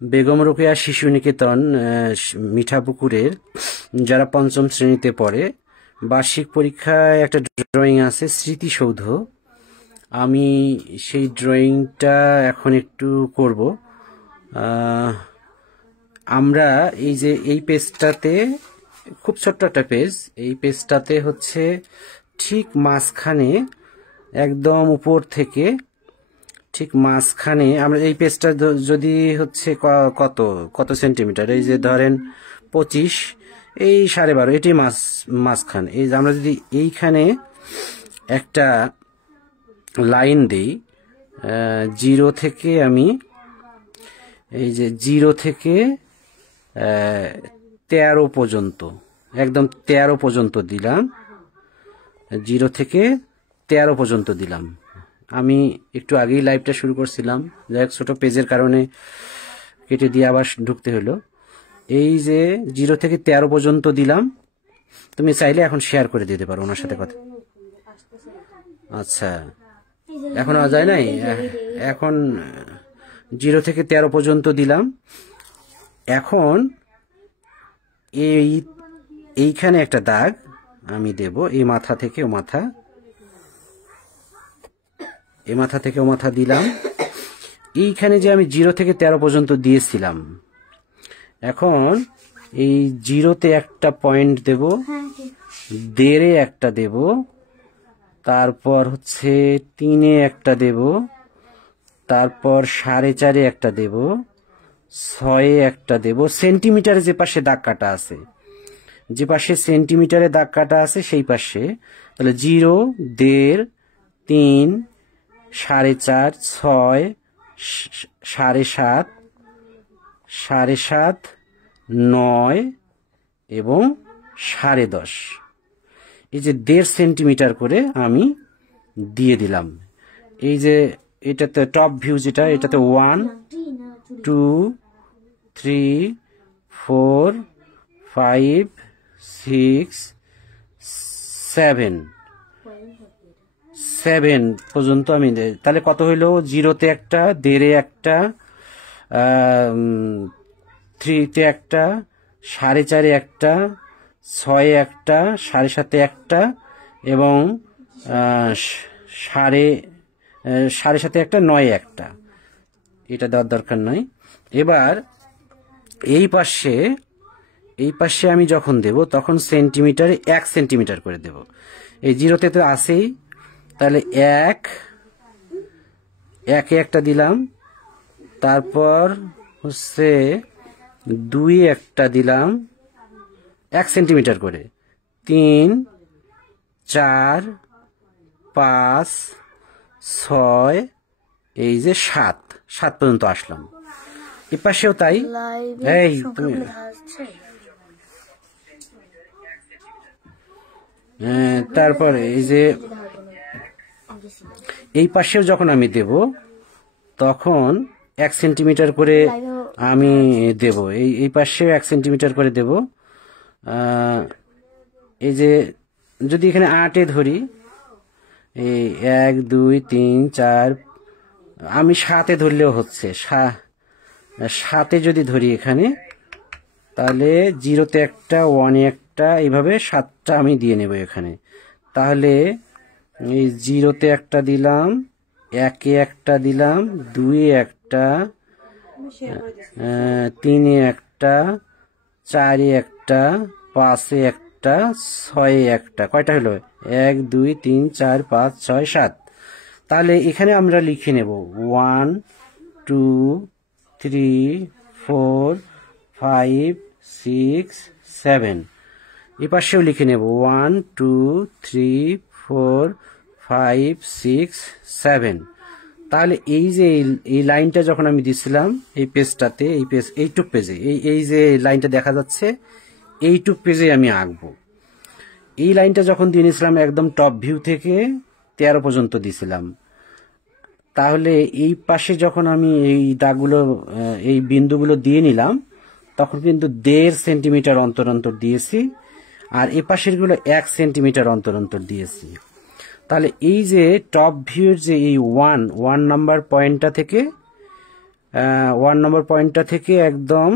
বেগম রোকেয়া শিশু নিকেতন মিঠাপুকুরের যারা পঞ্চম শ্রেণীতে পড়ে, বার্ষিক পরীক্ষায় একটা ড্রয়িং আছে স্মৃতিসৌধ। আমি সেই ড্রয়িংটা এখন একটু করব। আমরা এই যে এই পেজটাতে, খুব ছোট্ট একটা পেজ, এই পেজটাতে হচ্ছে ঠিক মাঝখানে, একদম উপর থেকে ঠিক মাঝখানে আমরা এই পেজটা যদি হচ্ছে কত কত সেন্টিমিটার, এই যে ধরেন 25, এই 12.5, এটি মাঝখানে। এই যে আমরা যদি এইখানে একটা লাইন দিই, 0 থেকে আমি এই যে 0 থেকে 13 পর্যন্ত, একদম 13 পর্যন্ত দিলাম, 0 থেকে 13 পর্যন্ত দিলাম। আমি একটু আগেই লাইভটা শুরু করছিলাম, যাই হোক ছোট পেজের কারণে কেটে দিয়ে আবার ঢুকতে হলো। এই যে 0 থেকে 13 পর্যন্ত দিলাম। তুমি চাইলে এখন শেয়ার করে দিতে পারো ওনার সাথে কথা। আচ্ছা, এখন যায় নাই, এখন 0 থেকে 13 পর্যন্ত দিলাম। এখন এইখানে একটা দাগ আমি দেব, এই মাথা থেকে ও মাথা, এই মাথা থেকে ও মাথা দিলাম। এইখানে যে আমি 0 থেকে 13 পর্যন্ত দিয়েছিলাম, এখন এই 0-তে একটা পয়েন্ট দেব, 1.5-এ একটা দেব, তারপর হচ্ছে 3-এ একটা দেব, তারপর 4.5-এ একটা দেব, 6-এ একটা দেব। সেন্টিমিটারে যে পাশে দাগ কাটা আছে, যে পাশে সেন্টিমিটারে দাগ কাটা আছে সেই পাশে, তাহলে 0, 1.5, 3, 4.5, 6, 7.5, 7.5, 9 এবং 10.5, এই যে 1.5 সেন্টিমিটার করে আমি দিয়ে দিলাম। এই যে এটাতে টপ ভিউ যেটা, এটাতে 1, 2, 3, 4, 5, 6, 7 পর্যন্ত আমি, তাহলে কত হইলো? 0-তে একটা, 1.5-এ একটা, 3-তে একটা, 4.5-এ একটা, 6-এ একটা, 7.5-এ একটা এবং 7.5-এ একটা, 9-এ একটা। এটা দেওয়ার দরকার নাই। এবার এই পাশে আমি যখন দেব তখন সেন্টিমিটারে 1 সেন্টিমিটার করে দেব। এই 0-তে তো আছেই, তাহলে 1-এ একটা দিলাম, তারপর হচ্ছে 2-এ একটা দিলাম 1 সেন্টিমিটার করে, 3, 4, 5, 6, এই যে 7 পর্যন্ত আসলাম। এ পাশেও তাই। এই তুমি তারপরে এই যে এই পাশেও যখন আমি দেব তখন 1 সেন্টিমিটার করে আমি দেব, এই পাশেও 1 সেন্টিমিটার করে দেব। এই যে যদি এখানে 8-এ ধরি, এই 1, 2, 3, 4, আমি 7-এ ধরলেও হচ্ছে, 7-এ যদি ধরি এখানে, তাহলে 0-তে একটা, 1-এ একটা, এইভাবে 7টা আমি দিয়ে নেব এখানে। তাহলে এই 0-তে একটা দিলাম, 1-এ একটা দিলাম, 2-এ একটা, 3-এ একটা, 4-এ একটা, 5-এ একটা, 6-এ একটা। কয়টা হলো? 1, 2, 3, 4, 5, 6, 7। তাহলে এখানে আমরা লিখে নেব 1, 2, 3, 4, 5, 6, 7। এই পাশেও লিখে নেব 1, 2, 3, 4, 5, 6, 7। তাহলে এই যে এই লাইনটা যখন আমি দিছিলাম এই পেজটাতে, এইটুক পেজে, এই যে লাইনটা দেখা যাচ্ছে, এইটুক পেজে আমি আঁকবো। এই লাইনটা যখন দিয়ে নিয়েছিলাম একদম টপ ভিউ থেকে 13 পর্যন্ত দিছিলাম, তাহলে এই পাশে যখন আমি এই দাগগুলো, এই বিন্দুগুলো দিয়ে নিলাম, তখন কিন্তু 1.5 সেন্টিমিটার অন্তর অন্তর দিয়েছি, আর এ পাশের গুলো 1 সেন্টিমিটার অন্তর অন্তর দিয়েছি। তাহলে এই যে টপ ভিউর যে এই 1 নাম্বার পয়েন্টটা থেকে 1 নম্বর পয়েন্টটা থেকে একদম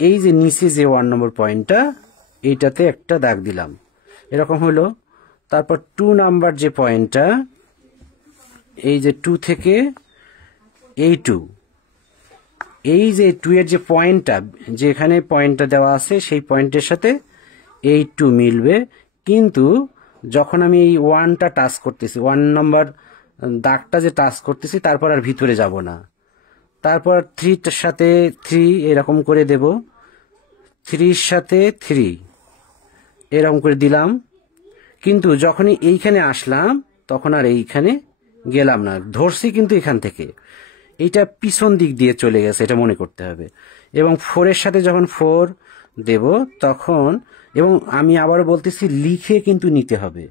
এই যে নিচে যে 1 নম্বর পয়েন্টটা এইটাতে একটা দাগ দিলাম, এরকম হলো। তারপর 2 নাম্বার যে পয়েন্টটা, এই যে 2 থেকে এই 2, এই যে 2 এর যে পয়েন্টটা, যেখানে পয়েন্টটা দেওয়া আছে সেই পয়েন্টের সাথে এই 2 মিলবে। কিন্তু যখন আমি এই 1টা টাচ করতেছি, 1 নম্বর দাগটা যে টাচ করতেছি, তারপর আর ভিতরে যাব না। তারপর 3টার সাথে 3 এরকম করে দেব, 3 সাথে 3 এরকম করে দিলাম। কিন্তু যখনই এইখানে আসলাম তখন আর এইখানে গেলাম না, ধরছি কিন্তু এখান থেকে এইটা পিছন দিক দিয়ে চলে গেছে, এটা মনে করতে হবে। এবং 4-এর সাথে যখন 4 দেব তখন, এবং আমি আবারও বলতেছি লিখে কিন্তু নিতে হবে,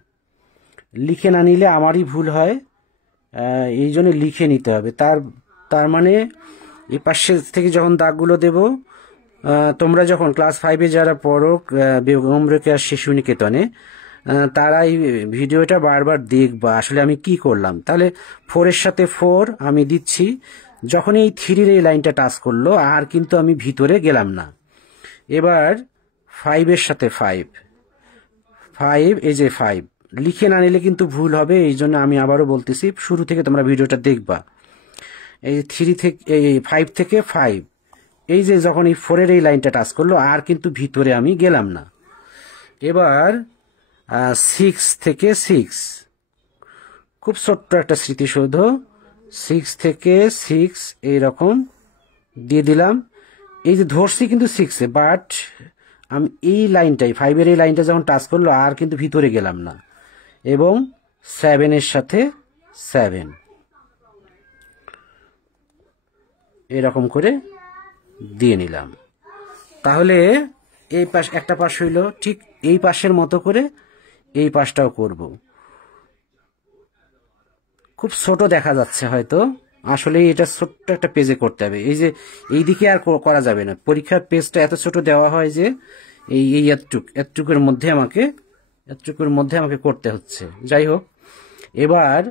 লিখে না নিলে আমারই ভুল হয়, এই জন্য লিখে নিতে হবে। তার মানে এই পাশে থেকে যখন দাগগুলো দেব, তোমরা যখন ক্লাস 5-এ যারা পড়ো বেগম রোকেয়া শিশু নিকেতনে, তারা এই ভিডিওটা বারবার দেখবা আসলে আমি কি করলাম। তাহলে 4-এর সাথে 4 আমি দিচ্ছি, যখন এই 3-এর এই লাইনটা টাচ করলো আর কিন্তু আমি ভিতরে গেলাম না। এবার 5-এর সাথে 5, এই যে 5 লিখে না নিলে কিন্তু ভুল হবে, এই জন্য আমি আবারও বলতেছি, শুরু থেকে তোমরা ভিডিওটা দেখবা। এই 3 থেকে, এই 5 থেকে 5, এই যে যখন এই 4-এর এই লাইনটা টাচ করলো আর কিন্তু ভিতরে আমি গেলাম না। এবার 6 থেকে 6, খুব ছোট্ট একটা স্মৃতিসৌধ, 6 থেকে 6 এইরকম দিয়ে দিলাম। এই যে ধরছি কিন্তু 6-এ, বাট আমি এই লাইনটাই, 5-এর এই লাইনটা যখন টাচ করলো আর কিন্তু ভিতরে গেলাম না। এবং 7-এর সাথে 7 এরকম করে দিয়ে নিলাম। তাহলে এই পাশ একটা পাশ হইল, ঠিক এই পাশের মতো করে এই পাশটাও করব। খুব ছোট দেখা যাচ্ছে হয়তো, আসলে এটা ছোট্ট একটা পেজে করতে হবে। এই যে এই দিকে আর করা যাবে না, পরীক্ষার পেজটা এত ছোট দেওয়া হয় যে এই এতটুকুর মধ্যে আমাকে করতে হচ্ছে। যাই হোক, এবার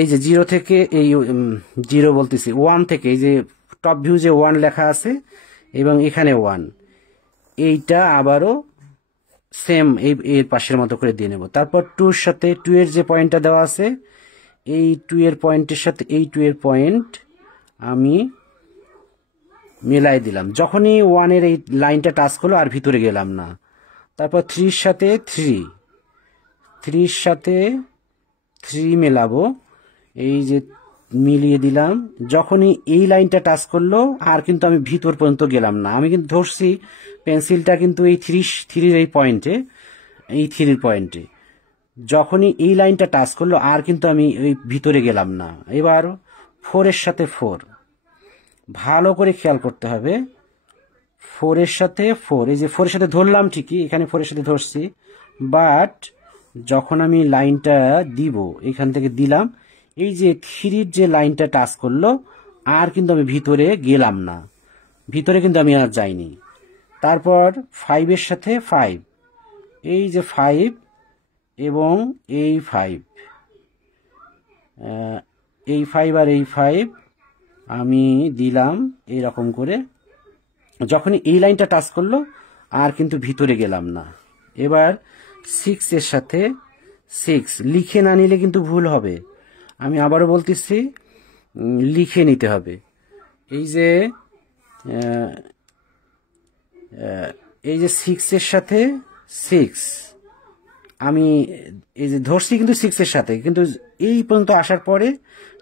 এই যে 0 থেকে, এই 0 বলতেছি 1 থেকে, এই যে টপ ভিউ যে 1 লেখা আছে এবং এখানে 1, এইটা আবারও সেম এই পাশের মতো করে দিয়ে নেব। তারপর 2-এর সাথে 2-এর যে পয়েন্টটা দেওয়া আছে, এই 2-এর পয়েন্টের সাথে এই 2-এর পয়েন্ট আমি মিলাই দিলাম। যখনই 1-এর এই লাইনটা টাচ করলো আর ভিতরে গেলাম না। তারপর 3-এর সাথে 3-এর সাথে 3 মেলাবো, এই যে মিলিয়ে দিলাম। যখনই এই লাইনটা টাচ করলো আর কিন্তু আমি ভিতর পর্যন্ত গেলাম না, আমি কিন্তু ধরছি পেন্সিলটা কিন্তু এই 3-এর এই পয়েন্টে, এই 3-এর পয়েন্টে যখনই এই লাইনটা টাচ করলো আর কিন্তু আমি ওই ভিতরে গেলাম না। এবার 4-এর সাথে 4, ভালো করে খেয়াল করতে হবে। 4-এর সাথে 4, এই যে 4-এর সাথে ধরলাম ঠিকই, এখানে 4-এর সাথে ধরছি, বাট যখন আমি লাইনটা দিব, এখান থেকে দিলাম, এই যে 3-এর যে লাইনটা টাচ করলো আর কিন্তু আমি ভিতরে গেলাম না, ভিতরে কিন্তু আমি আর যাইনি। তারপর 5-এর সাথে 5, এই যে 5 এবং এই 5, এই 5 আর এই 5 আমি দিলাম এইরকম করে। যখনই এই লাইনটা টাচ করলো আর কিন্তু ভিতরে গেলাম না। এবার 6-এর সাথে 6, লিখে না নিলে কিন্তু ভুল হবে, আমি আবারও বলতেছি লিখে নিতে হবে। এই যে 6-এর সাথে 6 আমি এই যে ধরছি কিন্তু 6-এর সাথে, কিন্তু এই পর্যন্ত আসার পরে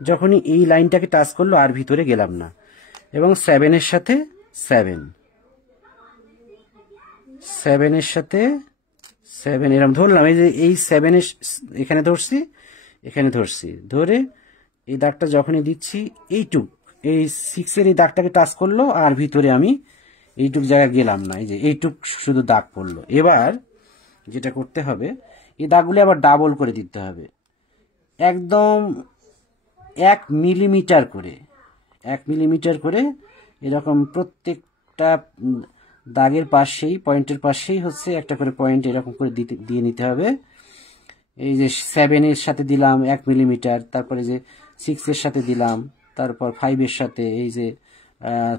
যখনই এই লাইনটাকে টাচ করলো আর ভিতরে গেলাম না। এবং 7-এর সাথে 7-এর সাথে 7 এরকম ধরলাম। এই যে এই 7-এর এখানে ধরছি, ধরে এই দাগটা যখনই দিচ্ছি এইটুক, এই 6-এর এই দাগটাকে টাচ করলো আর ভিতরে আমি এইটুক জায়গায় গেলাম না, এই যে এইটুক শুধু দাগ পড়লো। এবার যেটা করতে হবে, এই দাগগুলি আবার ডাবল করে দিতে হবে, একদম 1 মিলিমিটার করে এরকম প্রত্যেকটা দাগের পাশেই, পয়েন্টের পাশেই হচ্ছে একটা করে পয়েন্ট এরকম করে দিয়ে নিতে হবে। এই যে 7-এর সাথে দিলাম 1 মিলিমিটার, তারপরে যে 6-এর সাথে দিলাম, তারপর 5 এর সাথে, এই যে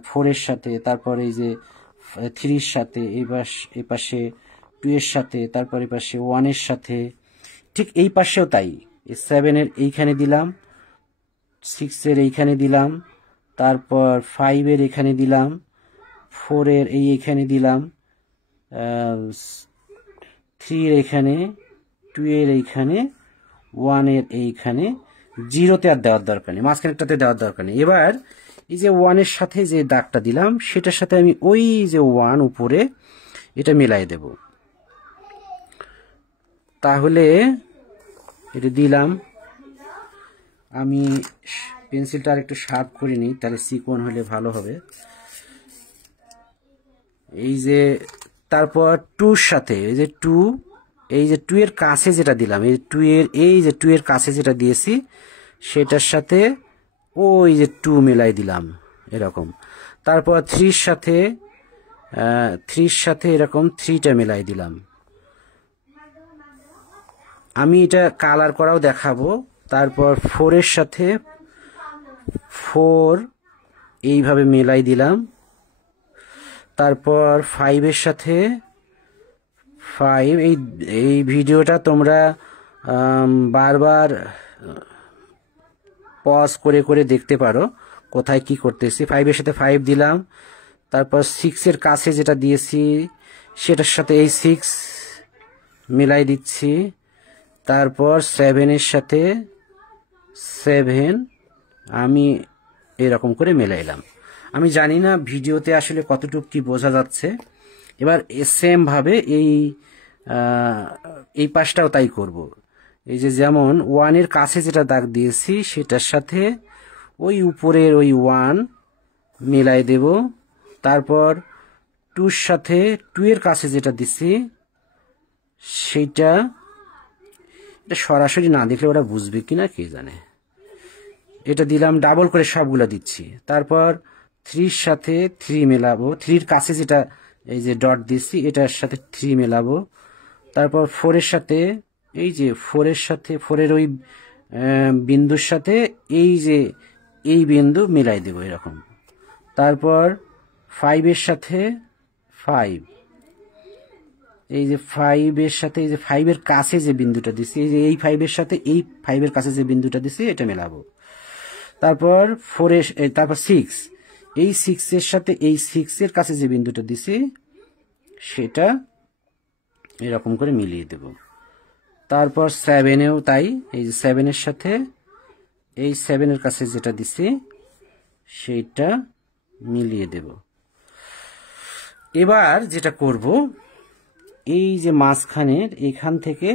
4 এর সাথে, তারপর এই যে 3 এর সাথে, এই পাশে 2 এর সাথে, তারপর এই পাশে 1 এর সাথে, ঠিক এই পাশেও তাই। 7 এর এইখানে দিলাম, 6 এর এইখানে দিলাম, তারপর 5 এর এখানে দিলাম, 4 এর এইখানে দিলাম, 3 এর এইখানে, 2 এর এইখানে, 1 এর এইখানে, 0তে আর দেওয়ার দরকার নেই, মাঝখানেরটাতে দেওয়ার দরকার নেই। এবার এই যে 1 এর সাথে যে দাগটা দিলাম সেটার সাথে আমি ওই যে 1 উপরে এটা মিলাই দেব। তাহলে এটা দিলাম। আমি পেন্সিলটা আর একটু শার্প করে নিই, তাহলে চিকন হলে ভালো হবে। এই যে তারপর 2 এর সাথে এই যে 2, এই যে 2 এর কাছে যেটা দিলাম, এই যে 2 এর কাছে যেটা দিয়েছি সেটার সাথে ওই যে 2 মিলাই দিলাম এরকম। তারপর 3 এর সাথে এরকম 3টা মিলাই দিলাম। আমি এটা কালার করাও দেখাবো। তারপর 4 এর সাথে 4 এইভাবে মিলাই দিলাম। তারপর 5 এর সাথে 5, এই ভিডিওটা তোমরা বারবার পজ করে করে দেখতে পারো কোথায় কি করতেছি। 5 এর সাথে 5 দিলাম। তারপর 6 এর কাছে যেটা দিয়েছি সেটার সাথে এই 6 মিলাই দিচ্ছি। তারপর 7 এর সাথে 7 আমি এরকম করে মিলাইলাম। আমি জানি না ভিডিওতে আসলে কতটুকু কি বোঝা যাচ্ছে। এবার সেম ভাবে এই পাশটাও তাই করব। এই যে যেমন 1 এর কাছে যেটা দাগ দিয়েছি সেটার সাথে ওই উপরের ওই 1 মিলাই দেব। তারপর 2 এর সাথে 2 এর কাছে যেটা দিছি সেইটা, এটা সরাসরি না দেখলে ওরা বুঝবে কিনা কে জানে। এটা দিলাম, ডাবল করে সবগুলো দিচ্ছি। তারপর 3 এর সাথে 3 মেলাবো, 3 এর কাছে যেটা এই যে ডট দিচ্ছি এটার সাথে 3 মেলাবো। তারপর 4 এর সাথে এই যে 4 এর সাথে 4 এর ওই বিন্দুর সাথে এই যে এই বিন্দু মিলাই দেব এরকম। তারপর 5 এর সাথে 5, এই যে 5 এর সাথে এই যে 5 এর কাছে যে বিন্দুটা দিছি, এই যে এই 5 এর সাথে এই 5 এর কাছে যে বিন্দুটা দিছি এটা মেলাবো। তারপর 4 এর, তারপর 6, এই 6 এর সাথে এই 6 এর কাছে যে বিন্দুটা দিছি সেটা এরকম করে মিলিয়ে দেব। তারপর 7 এও তাই, এই যে 7 এর সাথে এই 7 এর কাছে যেটা দিছি সেইটা মিলিয়ে দেব। এবার যেটা করব, এই যে মাঝখানের এখান থেকে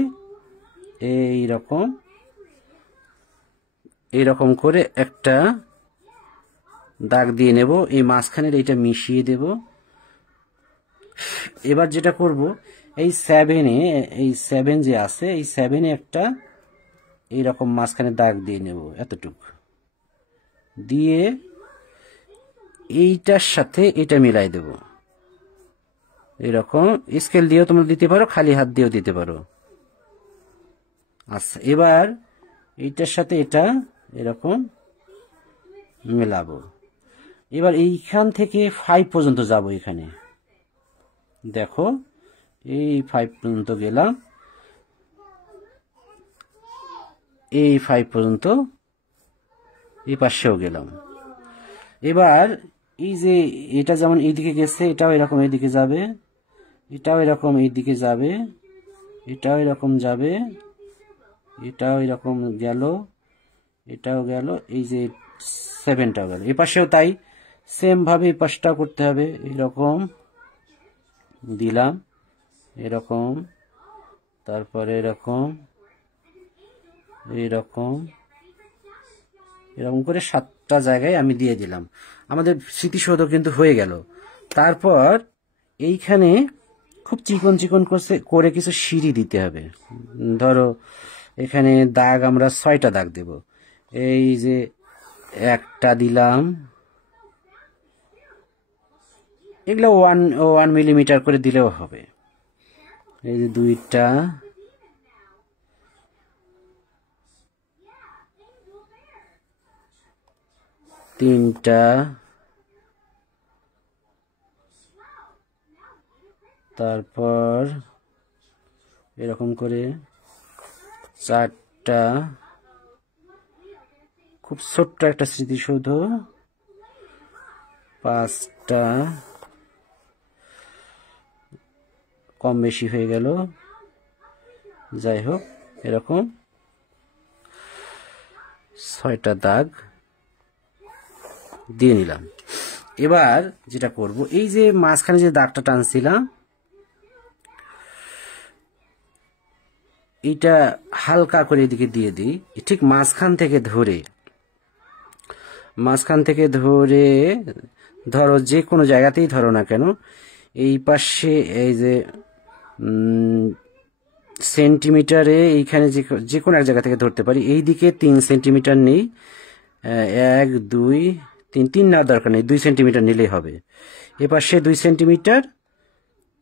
এইরকম করে একটা দাগ দিয়ে নেব, এই মাঝখানের এইটা মিশিয়ে দেব। এবার যেটা করব, এই 7 যে আছে এই 7 একটা এইরকম মাঝখানে দাগ দিয়ে নেব এতটুক দিয়ে এইটার সাথে এটা মিলাই দেব। এরকম স্কেল দিয়েও তোমরা দিতে পারো, খালি হাত দিয়েও দিতে পারো। আচ্ছা, এবার এইটার সাথে এটা এরকম মেলাবো। এবার এইখান থেকে 5 পর্যন্ত যাব। এখানে দেখো এই 5 পর্যন্ত গেলাম, এই 5 পর্যন্ত এই পাশেও গেলাম। এবার এই যে এটা যেমন এইদিকে গেছে এটাও এরকম এইদিকে যাবে, এটাও এরকম এইদিকে যাবে, এটাও এরকম যাবে, এটাও এরকম গেল, এটাও গেল, এই যে 7টাও গেল। এই পাশেও তাই সেম ভাবে এই পাশটাও করতে হবে। এরকম দিলাম, এরকম, তারপরে এরকম, এরকম, এরকম করে 7টা জায়গায় আমি দিয়ে দিলাম। আমাদের স্মৃতিসৌধ কিন্তু হয়ে গেল। তারপর এইখানে খুব চিকন চিকন করে কিছু সিঁড়ি দিতে হবে। ধরো এখানে দাগ আমরা 6টা দাগ দেব। এই যে একটা দিলাম, এগুলো 1 মিলিমিটার করে দিলেও হবে। এই যে 2টা, তিনটা, তারপর এরকম করে চারটা, খুব ছোট্ট একটা স্মৃতিসৌধ, পাঁচটা, কম বেশি হয়ে গেল, যাই হোক এরকম ছয়টা দাগ দিয়ে নিলাম। এবার যেটা করব, এই যে মাঝখানে যে দাগটা টানছিলাম এটা হালকা করে এদিকে দিয়ে দিই, ঠিক মাঝখান থেকে ধরে ধরো যে কোনো জায়গাতেই ধরো না কেন, এই পাশে এই যে সেন্টিমিটারে এইখানে যে কোনো এক জায়গা থেকে ধরতে পারি, এই দিকে 3 সেন্টিমিটার নেই, 1 2 3 নেওয়ার দরকার নেই, 2 সেন্টিমিটার নিলেই হবে। এ পাশে 2 সেন্টিমিটার,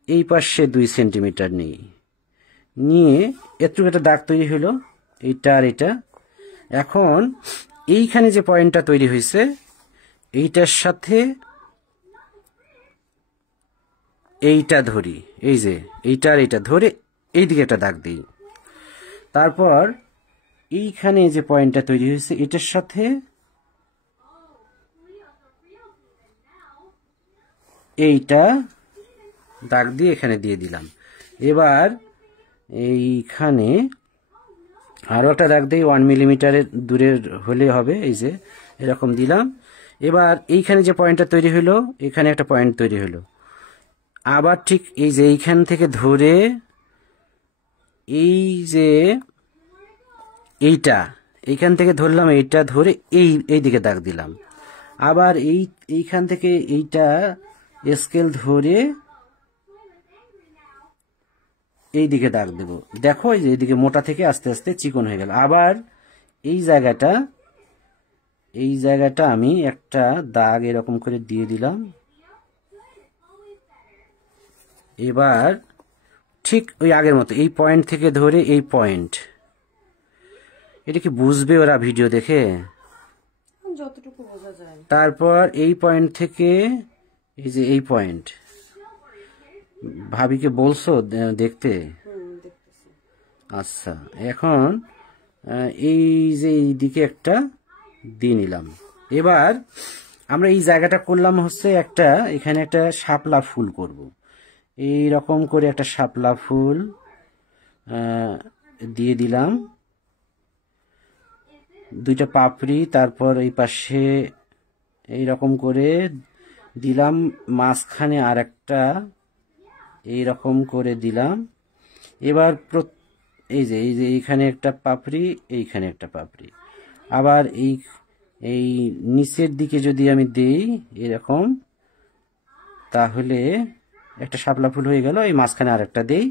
এই পাশে 2 সেন্টিমিটার নেই, নিয়ে এতটুকু একটা দাগ তৈরি হলো, এইটা আর এটা। এখন এইখানে যে পয়েন্টটা তৈরি হয়েছে এইটার সাথে এইটা ধরি, এই যে এইটা আর এইটা ধরে এইদিকে একটা দাগ দিই। তারপর এইখানে যে পয়েন্টটা তৈরি হয়েছে এটার সাথে এইটা দাগ দিয়ে এখানে দিয়ে দিলাম। এবার এইখানে আরো একটা দাগ দিই, 1 মিলিমিটারের দূরের হলে হবে, এই যে এরকম দিলাম। এবার এইখানে যে পয়েন্টটা তৈরি হলো, এখানে একটা পয়েন্ট তৈরি হলো, আবার ঠিক এই যে এইখান থেকে ধরে এই যে এইখান থেকে ধরলাম, এইটা ধরে এই দিকে দাগ দিলাম। আবার এইখান থেকে এইটা স্কেল ধরে এই দিকে দাগ দেব। দেখো এই যে এইদিকে মোটা থেকে আস্তে আস্তে চিকন হয়ে গেল। আবার এই জায়গাটা আমি একটা দাগ এরকম করে দিয়ে দিলাম। এবার ঠিক ওই আগের মতো এই পয়েন্ট থেকে ধরে এই পয়েন্ট, এটা কি বুঝবে ওরা ভিডিও দেখে? যতটুকু বোঝা যায়। তারপর এই পয়েন্ট থেকে এই যে এই পয়েন্ট, ভাবিকে বলছো দেখতে? আচ্ছা, এখন এই যে এই দিকে একটা দিয়ে নিলাম। এবার আমরা এই জায়গাটা করলাম হচ্ছে একটা, এখানে একটা শাপলা ফুল করব। এই রকম করে একটা শাপলা ফুল দিয়ে দিলাম, 2টা পাপড়ি, তারপর এই পাশে এই রকম করে দিলাম, মাঝখানে আর একটা এই রকম করে দিলাম। এবার এই যে এইখানে একটা পাপড়ি, এইখানে একটা পাপড়ি। আবার এই নিচের দিকে যদি আমি দেই এরকম, তাহলে একটা শাপলা ফুল হয়ে গেল। এই মাঝখানে আরেকটা দেই,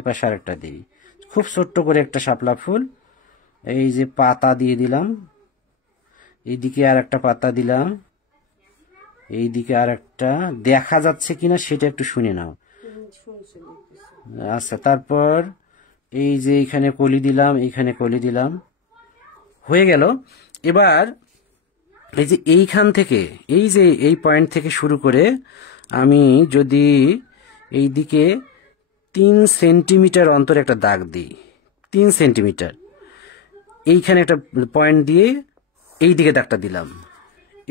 এপাশে আরেকটা দেই, খুব ছোট্ট করে একটা শাপলা ফুল। এই যে পাতা দিয়ে দিলাম, এইদিকে আর একটা পাতা দিলাম, এইদিকে আর একটা, দেখা যাচ্ছে কিনা সেটা একটু শুনে নাও। আচ্ছা, তারপর এই যে এইখানে কলি দিলাম, এইখানে কলি দিলাম, হয়ে গেল। এবার এই যে এইখান থেকে এই যে এই পয়েন্ট থেকে শুরু করে আমি যদি এই দিকে 3 সেন্টিমিটার অন্তর একটা দাগ দিই, 3 সেন্টিমিটার, এইখানে একটা পয়েন্ট দিয়ে এই দিকে দাগটা দিলাম,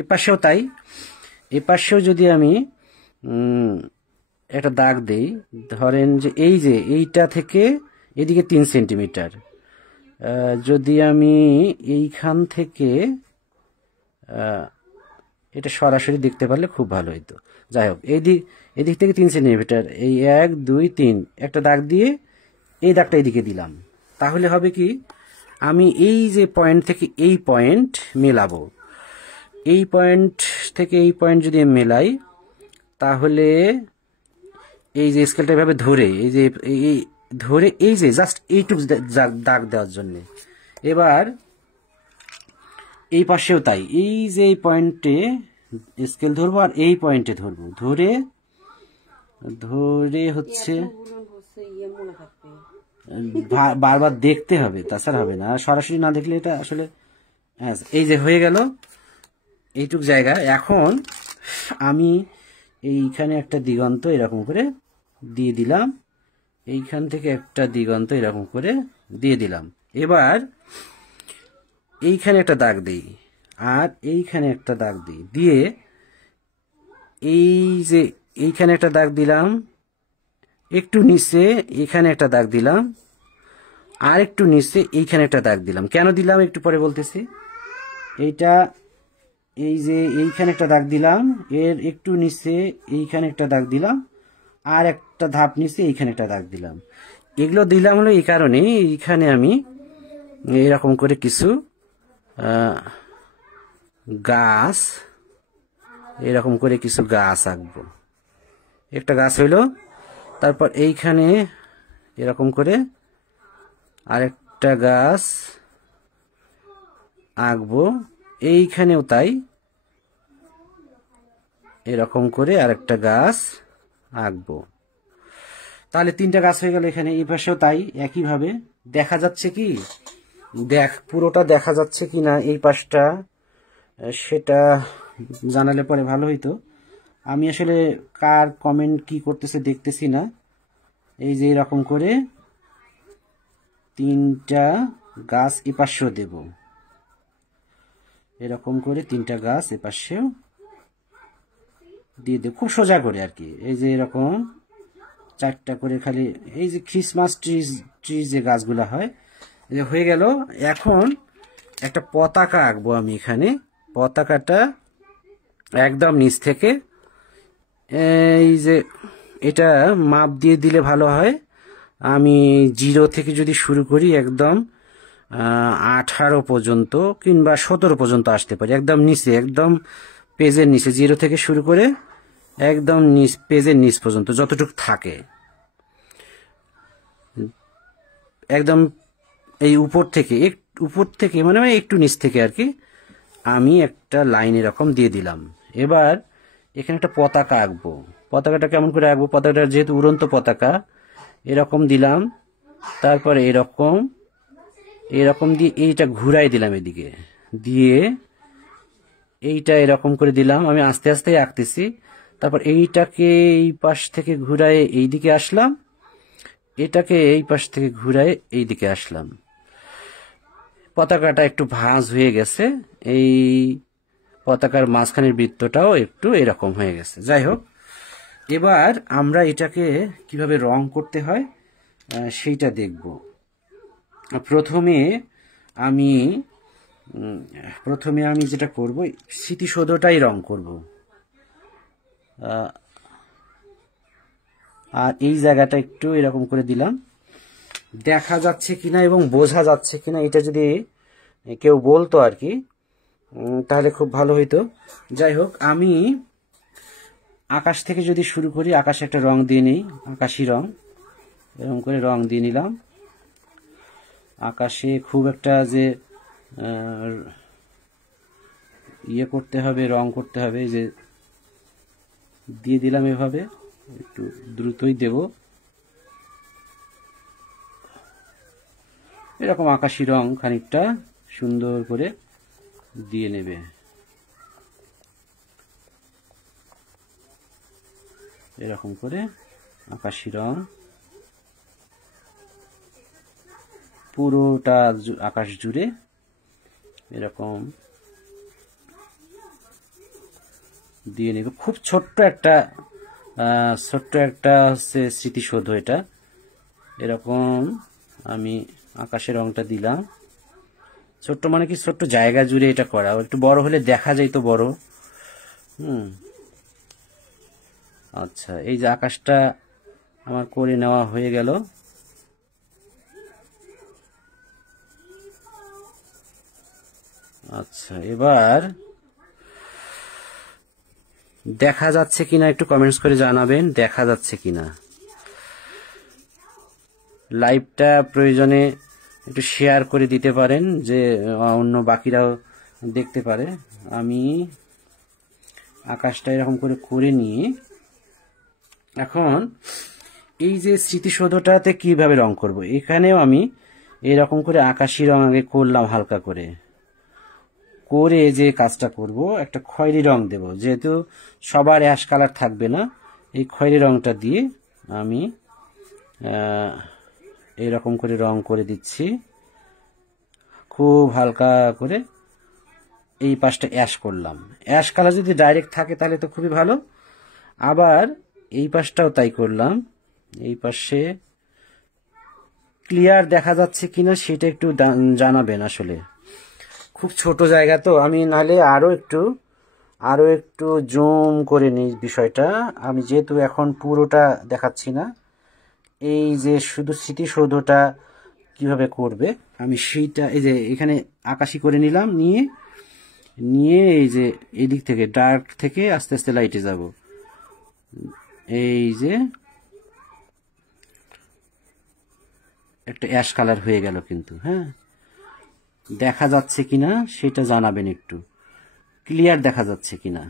এপাশেও তাই। এপাশেও যদি আমি একটা দাগ দেই, ধরেন যে এইটা থেকে এদিকে 3 সেন্টিমিটার, যদি আমি এইখান থেকে এটা সরাসরি দেখতে পারলে খুব ভালো হইতো। যাই হোক, এদিক থেকে 3 সেন্টিমিটার, এই 1 2 3 একটা দাগ দিয়ে এই দাগটা এদিকে দিলাম। তাহলে হবে কি, আমি এই যে পয়েন্ট থেকে এই পয়েন্ট মেলাবো, এই পয়েন্ট থেকে এই পয়েন্ট যদি মেলাই, তাহলে এই যে স্কেলটা এভাবে ধরে এই যে ধরে এই যে জাস্ট এইটুকু দাগ দেওয়ার জন্য। এবার এই পাশেও তাই, এই যে এই পয়েন্টে স্কেল ধরবো আর এই পয়েন্টে ধরবো, ধরে হচ্ছে বারবার দেখতে হবে, তাছাড়া হবে না, সরাসরি না দেখলে এটা আসলে। এই যে হয়ে গেল, এইটুক জায়গা। এখন আমি এইখানে একটা দিগন্ত এরকম করে দিয়ে দিলাম, এইখান থেকে একটা দিগন্ত এরকম করে দিয়ে দিলাম। এবার এইখানে একটা দাগ দিই আর এইখানে একটা দাগ দিই, দিয়ে এই যে এইখানে একটা দাগ দিলাম, একটু নিচে এখানে একটা দাগ দিলাম, আর একটু নিচে এইখানে একটা দাগ দিলাম। কেন দিলাম একটু পরে বলতেছি। এইটা এই যে এইখানে একটা দাগ দিলাম, এর একটু নিচে এইখানে একটা দাগ দিলাম, আর একটা ধাপ নিচে এইখানে একটা দাগ দিলাম। এগুলো দিলাম হলো এই কারণে, এইখানে আমি এরকম করে কিছু গাছ, এরকম করে কিছু গাছ আঁকবো। একটা গাছ হইলো, তারপর এইখানে এরকম করে আরেকটা গাছ আঁকবো, এইখানেও তাই এরকম করে আরেকটা গাছ আঁকবো। তাহলে 3টা গাছ হয়ে গেল। এখানে এই পাশেও তাই একইভাবে। দেখা যাচ্ছে কি, পুরোটা দেখা যাচ্ছে কি না এই পাশটা, সেটা জানালে পরে ভালো হইতো। আমি আসলে কার কমেন্ট কি করতেছে দেখতেছি না। এই যে এরকম করে 3টা গাছ এপাশেও দেব, এরকম করে 3টা গাছ এপাশেও দিয়ে দেব, খুব সোজা করে আর কি। এই যে এরকম 4টা করে, খালি এই যে ক্রিসমাস ট্রি যে গাছগুলো হয়, এই যে হয়ে গেল। এখন একটা পতাকা আঁকবো আমি এখানে। পতাকাটা একদম নিচ থেকে, এই যে এটা মাপ দিয়ে দিলে ভালো হয়। আমি 0 থেকে যদি শুরু করি, একদম 18 পর্যন্ত কিংবা 17 পর্যন্ত আসতে পারি, একদম নিচে, একদম পেজের নিচে, 0 থেকে শুরু করে একদম পেজের নিচ পর্যন্ত যতটুকু থাকে, একদম এই উপর থেকে মানে একটু নিচ থেকে আর কি, আমি একটা লাইন এরকম দিয়ে দিলাম। এবার এখানে একটা পতাকা আঁকবো। পতাকাটা কেমন করে আঁকবো? পতাকাটা যেহেতু উড়ন্ত পতাকা, এরকম দিলাম, তারপরে এরকম দিয়ে এইটা ঘুরাই দিলাম এদিকে, দিয়ে এইটা এরকম করে দিলাম। আমি আস্তে আস্তে আঁকতেছি। তারপর এইটাকে এই পাশ থেকে ঘুরায় এইদিকে আসলাম, এটাকে এই পাশ থেকে ঘুরায় এইদিকে আসলাম। পতাকাটা একটু ভাঁজ হয়ে গেছে, এই পতাকার মাঝখানের বৃত্তটাও একটু এরকম হয়ে গেছে। যাই হোক, এবার আমরা এটাকে কিভাবে রং করতে হয় সেইটা দেখব। প্রথমে আমি যেটা করব, স্মৃতিসৌধটাই রং করব। আর এই জায়গাটা একটু এরকম করে দিলাম। দেখা যাচ্ছে কিনা এবং বোঝা যাচ্ছে কিনা এটা যদি কেউ বলতো আর কি, তাহলে খুব ভালো হইতো। যাই হোক, আমি আকাশ থেকে যদি শুরু করি, আকাশে একটা রং দিয়ে নিই, আকাশি রং, এরকম করে রং দিয়ে নিলাম। আকাশে খুব একটা যে ইয়ে করতে হবে, রং করতে হবে, যে দিয়ে দিলাম এভাবে, একটু দ্রুতই দেব। এরকম আকাশি রং খানিকটা সুন্দর করে দিয়ে নেবে। এরকম করে আকাশি রং পুরোটা আকাশ জুড়ে এরকম দিয়ে নেবে। খুব ছোট্ট একটা হচ্ছে স্মৃতিসৌধ এটা। এরকম আমি আকাশের রংটা দিলাম। ছোট্ট মানে কি, ছোট্ট জায়গা জুড়ে এটা করা, একটু বড় হলে দেখা যাইতো বড়। আচ্ছা, এই যে আকাশটা আমার করে নেওয়া হয়ে গেল। আচ্ছা, এবার দেখা যাচ্ছে কিনা একটু কমেন্টস করে জানাবেন, দেখা যাচ্ছে কিনা। লাইভটা প্রয়োজনে একটু শেয়ার করে দিতে পারেন, যে অন্য বাকিরাও দেখতে পারে। আমি আকাশটা এরকম করে নিয়ে এখন এই যে স্মৃতিসৌধটাতে কিভাবে রং করব, এখানেও আমি এরকম করে আকাশি রং আগে করলাম হালকা করে। করে যে কাজটা করব, একটা খয়েরি রং দেব, যেহেতু সবার অ্যাশ কালার থাকবে না। এই খয়েরি রংটা দিয়ে আমি এরকম করে রং করে দিচ্ছি, খুব হালকা করে। এই পাশটা অ্যাশ করলাম। অ্যাশ কালার যদি ডাইরেক্ট থাকে তাহলে তো খুবই ভালো। আবার এই পাশটাও তাই করলাম। এই পাশে ক্লিয়ার দেখা যাচ্ছে কিনা সেটা একটু জানাবেন। আসলে খুব ছোট জায়গা তো, আমি নাহলে আরো একটু জুম করে নিই বিষয়টা। আমি যেহেতু এখন পুরোটা দেখাচ্ছি না, এই যে শুধু স্মৃতিসৌধটা কিভাবে করবে আমি সেইটা, এই যে এখানে আকাশি করে নিলাম, নিয়ে এই যে এই দিক থেকে ডার্ক থেকে আস্তে আস্তে লাইটে যাব। এই যে একটা অ্যাশ কালার হয়ে গেল, কিন্তু হ্যাঁ, দেখা যাচ্ছে কিনা সেটা জানাবেন, একটু ক্লিয়ার দেখা যাচ্ছে কিনা,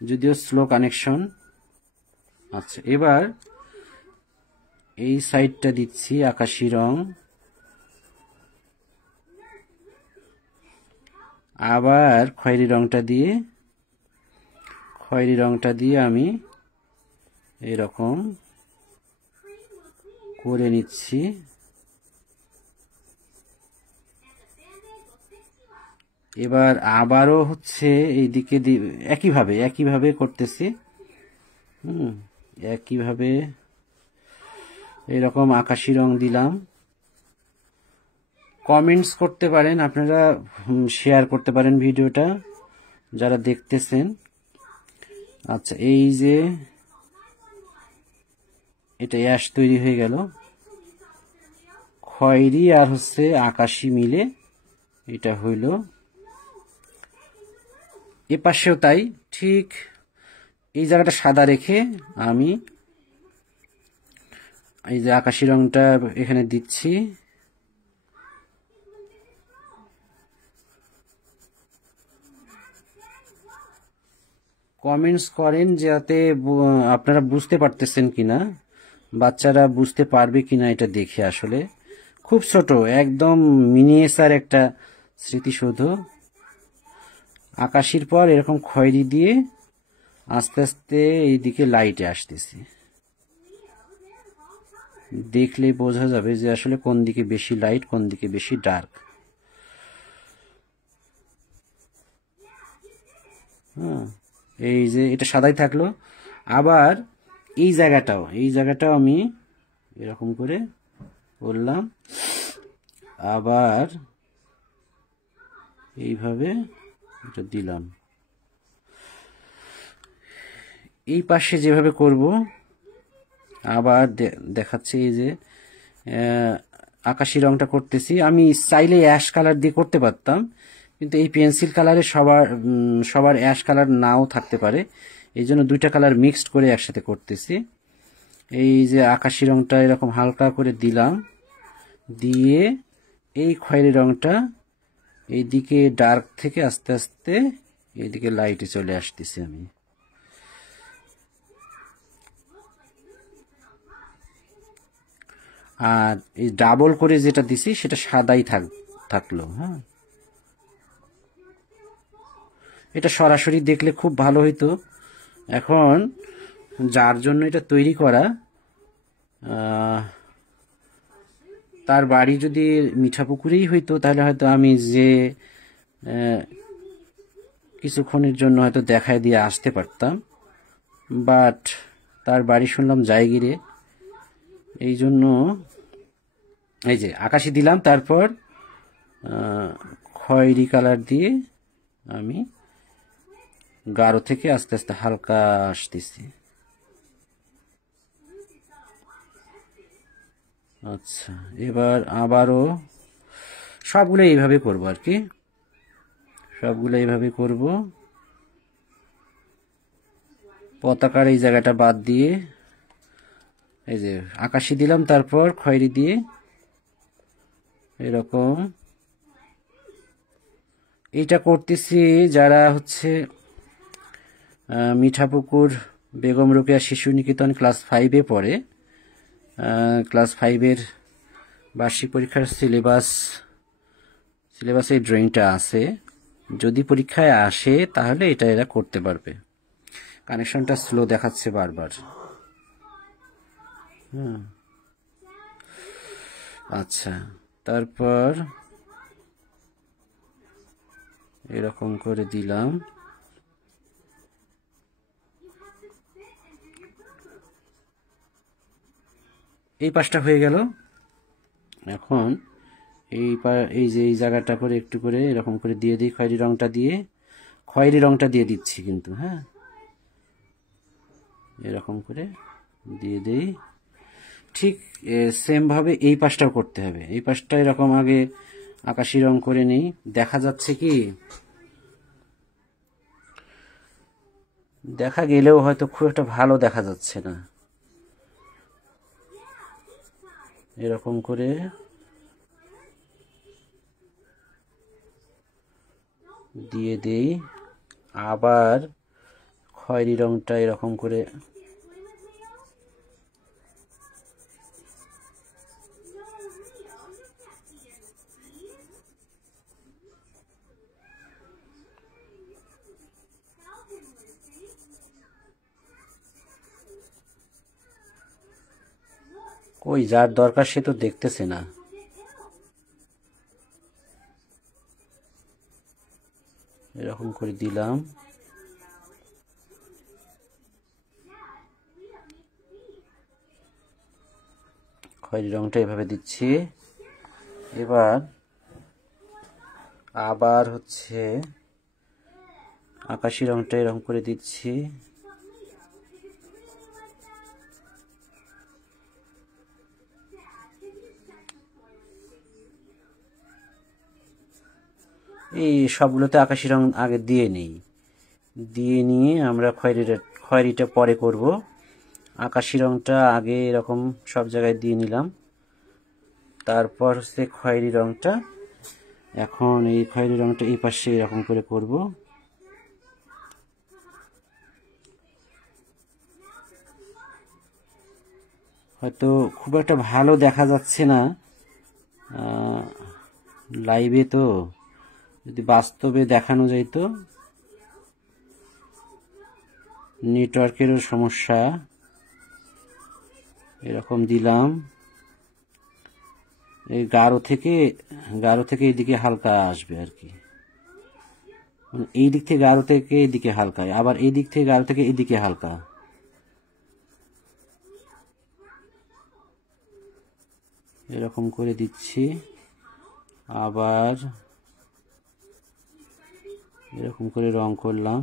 যদিও স্লো কানেকশন। আচ্ছা, এবার এই সাইডটা দিচ্ছি আকাশি রং, আবার খয়েরি রংটা দিয়ে আমি এরকম করে নিচ্ছি। এবার আবারও হচ্ছে এইদিকে একইভাবে করতেছি। একইভাবে এরকম আকাশি রং দিলাম। কমেন্টস করতে পারেন আপনারা, শেয়ার করতে পারেন ভিডিওটা যারা দেখতেছেন। আচ্ছা, এই যে এটা অ্যাশ তৈরি হয়ে গেল, খয়েরি আর হচ্ছে আকাশি মিলে এটা হইল। এ পাশেও তাই, ঠিক এই জায়গাটা সাদা রেখে আমি এই যে আকাশি রংটা এখানে দিচ্ছি। কমেন্টস করেন যাতে আপনারা বুঝতে পারতেছেন কিনা, বাচ্চারা বুঝতে পারবে কিনা এটা দেখে। আসলে খুব ছোট, একদম মিনিয়েচার একটা স্মৃতিসৌধ। আকাশির পর এরকম খয়েরি দিয়ে আস্তে আস্তে এইদিকে লাইটে আসতেছি। দেখলে বোঝা যাবে যে আসলে কোন দিকে বেশি লাইট, কোন দিকে বেশি ডার্ক। হ্যাঁ, এই যে এটা সাদাই থাকলো। আবার এই জায়গাটাও আমি এরকম করে করলাম, আবার এইভাবে এটা দিলাম। এই পাশে যেভাবে করব আবার দেখাচ্ছি। এই যে আকাশি রংটা করতেছি, আমি চাইলে অ্যাশ কালার দিয়ে করতে পারতাম, কিন্তু এই পেন্সিল কালারে সবার অ্যাশ কালার নাও থাকতে পারে, এই জন্য দুইটা কালার মিক্সড করে একসাথে করতেছি। এই যে আকাশি রংটা এরকম হালকা করে দিলাম, দিয়ে এই খয়েরি রংটা এইদিকে ডার্ক থেকে আস্তে আস্তে এইদিকে লাইটে চলে আসতেছি আমি। আর এই ডাবল করে যেটা দিছি সেটা সাদাই থাকলো। হ্যাঁ, এটা সরাসরি দেখলে খুব ভালো হইতো। এখন যার জন্য এটা তৈরি করা, তার বাড়ি যদি মিঠাপুকুরেই হইতো তাহলে হয়তো আমি যে কিছুক্ষণের জন্য হয়তো দেখায় দিয়ে আসতে পারতাম, বাট তার বাড়ি শুনলাম জায়গিরে। এই জন্য এই যে আকাশি দিলাম, তারপর খয়েরি কালার দিয়ে আমি গাঢ় থেকে আস্তে আস্তে হালকা আসতেছি। আচ্ছা, এবার আবারও সবগুলো এইভাবে করব আর কি, সবগুলো এইভাবে করব। পতাকার এই জায়গাটা বাদ দিয়ে এই যে আকাশি দিলাম, তারপর খয়েরি দিয়ে এরকম। এইটা করতেছি যারা হচ্ছে মিঠাপুকুর বেগম রোকেয়া শিশু নিকেতন ক্লাস 5-এ পড়ে। ক্লাস 5-এর বার্ষিক পরীক্ষার সিলেবাসে ড্রয়িংটা আছে। যদি পরীক্ষায় আসে তাহলে এটা এরা করতে পারবে। কানেকশনটা স্লো দেখাচ্ছে বারবার। আচ্ছা, তারপর এরকম করে দিলাম। এই পাশটা হয়ে গেল। এখন এই যে এই জায়গাটা করে একটু করে এরকম করে দিয়ে দিই, খয়েরি রংটা দিয়ে দিচ্ছি কিন্তু। হ্যাঁ, এরকম করে দিয়ে দিই। ঠিক সেম ভাবে এই পাশটাও করতে হবে। এই পাশটা এরকম আগে আকাশি রং করে নেই। দেখা যাচ্ছে কি, দেখা গেলেও হয়তো খুব একটা ভালো দেখা যাচ্ছে না। এরকম করে দিয়ে দেই। আবার খয়েরি রংটা এরকম করে কই, যার দরকার সে তো দেখতেছে না। এরকম করে দিলাম। খয়েরি রংটা এভাবে দিচ্ছি। এবার আবার হচ্ছে আকাশি রংটা এরকম করে দিচ্ছি। এই সবগুলোতে আকাশি রং আগে দিয়ে নেই, দিয়ে নিয়ে আমরা খয়েরিটা পরে করব। আকাশি রংটা আগে এরকম সব জায়গায় দিয়ে নিলাম, তারপর হচ্ছে খয়েরি রংটা। এখন এই খয়েরি রংটা এই পাশে এরকম করে করব। হয়তো খুব একটা ভালো দেখা যাচ্ছে না লাইভে, তো যদি বাস্তবে দেখানো যাইত। নেটওয়ার্কেরও সমস্যা। এরকম দিলাম। এই গাঢ় থেকে এইদিকে হালকা আসবে আর কি। এই দিক থেকে গাঢ় থেকে এইদিকে হালকা, আবার এই দিক থেকে গাঢ় থেকে এইদিকে হালকা। এরকম করে দিচ্ছি। আবার এরকম করে রং করলাম।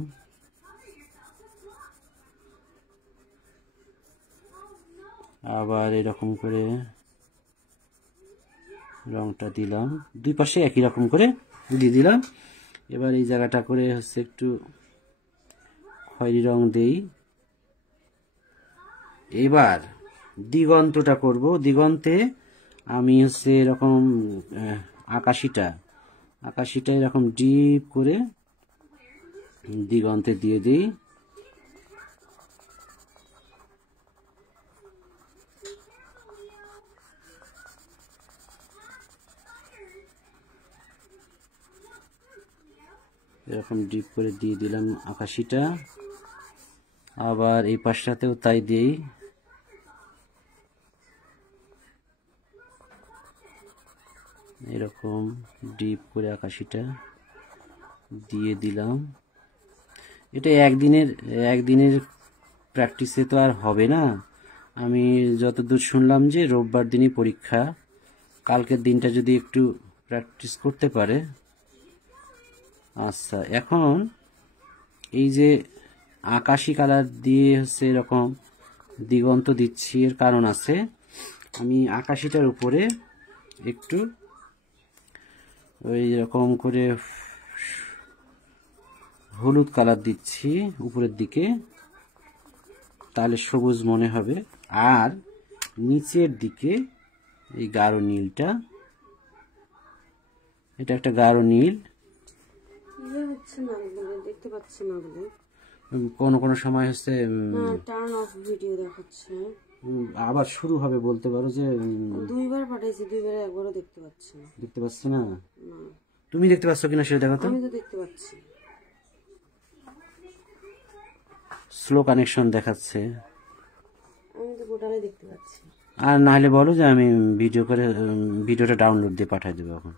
আবার এরকম করে রংটা দিলাম, দুই পাশে একই রকম করে দিয়ে দিলাম। এবার এই জায়গাটা করে হচ্ছে একটু খয়েরি রং দেই। এবার দিগন্তটা করব। দিগন্তে আমি হচ্ছে এরকম আকাশিটা এরকম ডিপ করে দিগন্তে দিয়ে দিই। এরকম ডিপ করে দিয়ে দিলাম আকাশিটা। আবার এই পাশটাতেও তাই দিই। এরকম ডিপ করে আকাশিটা দিয়ে দিলাম। এটা একদিনের প্র্যাকটিসে তো আর হবে না। আমি যতদূর শুনলাম যে রোববার দিনই পরীক্ষা, কালকের দিনটা যদি একটু প্র্যাকটিস করতে পারে। আচ্ছা, এখন এই যে আকাশি কালার দিয়ে হচ্ছে এরকম দিগন্ত দিচ্ছি, এর কারণ আছে। আমি আকাশিটার উপরে একটু ওই রকম করে হলুদ কালার দিচ্ছি উপরের দিকে, তাহলে সবুজ মনে হবে। আর নিচের দিকে এই গাঢ় নীলটা, এটা একটা গাঢ় নীল। দেখতে পাচ্ছি না, কোনো সময় হচ্ছে টার্ন অফ ভিডিও দেখাচ্ছে। আবার শুরু হবে, বলতে পারো যে দুইবার পাঠাইছি, দুইবার একবারও দেখতে পাচ্ছি না। দেখতে পাচ্ছি না। তুমি দেখতে পাচ্ছ কিনা সেটা দেখো তো। আমি তো দেখতে পাচ্ছি। স্লো কানেকশন দেখাচ্ছে। আমি তো গোটালে দেখতে পাচ্ছি। আর না হলে বলো যে আমি ভিডিও করে ভিডিওটা ডাউনলোড দিয়ে পাঠিয়ে দেবো, এখন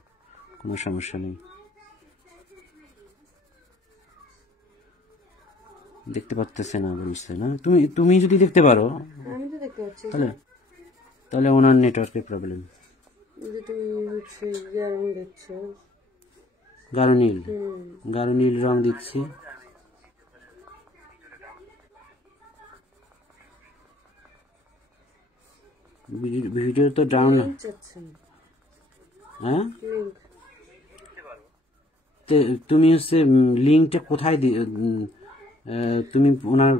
কোনো সমস্যা নেই। দেখতে পারতেছে না বলছে না, তুমি তুমি যদি দেখতে পারো আমি তো দেখতে পাচ্ছি। তাহলে তাহলে ওনার নেটওয়ার্কের প্রবলেম। যে তুমি হচ্ছে ইয়ে রং দেখছো। গাঢ় নীল, গাঢ় নীল রং দিচ্ছি। ভিডিও তো ডাউনলোড, লিংক চাচ্ছেন? হ্যাঁ লিংক তুমি হচ্ছে লিঙ্কটা কোথায় তুমি ওনার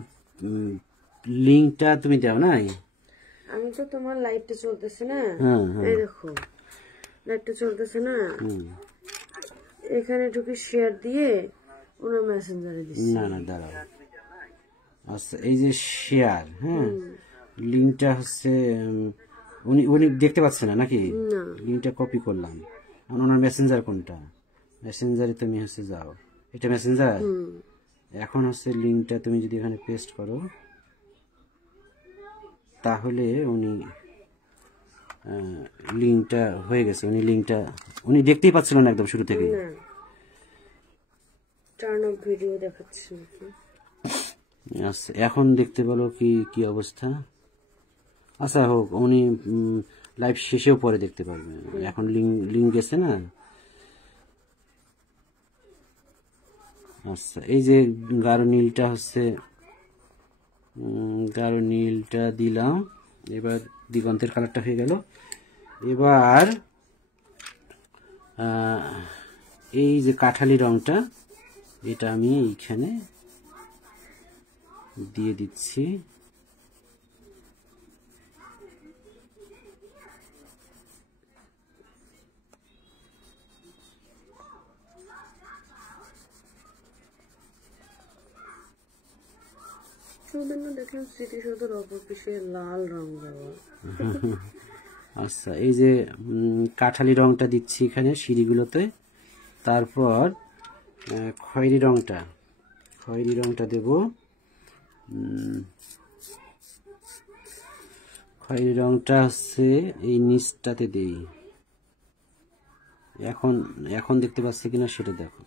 লিঙ্কটা তুমি দাও না। আমি তো তোমার লাইভটা চলতেছে না, হ্যাঁ হ্যাঁ এই দেখো লাইভটা চলতেছে না, এখানে ঢুকে শেয়ার দিয়ে ওনার মেসেঞ্জারে দিচ্ছি। না না দাঁড়াও, আচ্ছা এই যে শেয়ার, হ্যাঁ লিঙ্কটা হচ্ছে উনি উনি দেখতে পাচ্ছে না নাকি? না, লিঙ্কটা কপি করলাম। এখন ওনার মেসেঞ্জার কোনটা? মেসেঞ্জারে তুমি হচ্ছে যাও, এটা মেসেঞ্জার। এখন হচ্ছে লিঙ্কটা তুমি যদি এখানে পেস্ট করো তাহলে উনি লিঙ্কটা হয়ে গেছে। উনি লিঙ্কটা উনি দেখতেই পাচ্ছিলেন একদম শুরু থেকে। না টার্ন অফ ভিডিও দেখাচ্ছে নাকি? আচ্ছা এখন দেখতে পেলো কি কি অবস্থা। আচ্ছা হোক, উনি লাইভ শেষেও পরে দেখতে পারবে। এখন লিঙ্ক গেছে না। আচ্ছা এই যে গাঢ় নীলটা হচ্ছে, গাঢ় নীলটা দিলাম। এবার দিগন্তের কালারটা হয়ে গেল। এবার এই যে কাঠালি রংটা, এটা আমি এইখানে দিয়ে দিচ্ছি। দেখলাম স্মৃতিসৌধের অপর পিছে লাল রং দেওয়া। আচ্ছা এই যে কাঠালি রংটা দিচ্ছি এখানে সিঁড়িগুলোতে। তারপর খয়েরি রংটা দেব। খয়েরি রংটা হচ্ছে এই নিচটাতে দেই। এখন এখন দেখতে পাচ্ছি কিনা সেটা দেখো।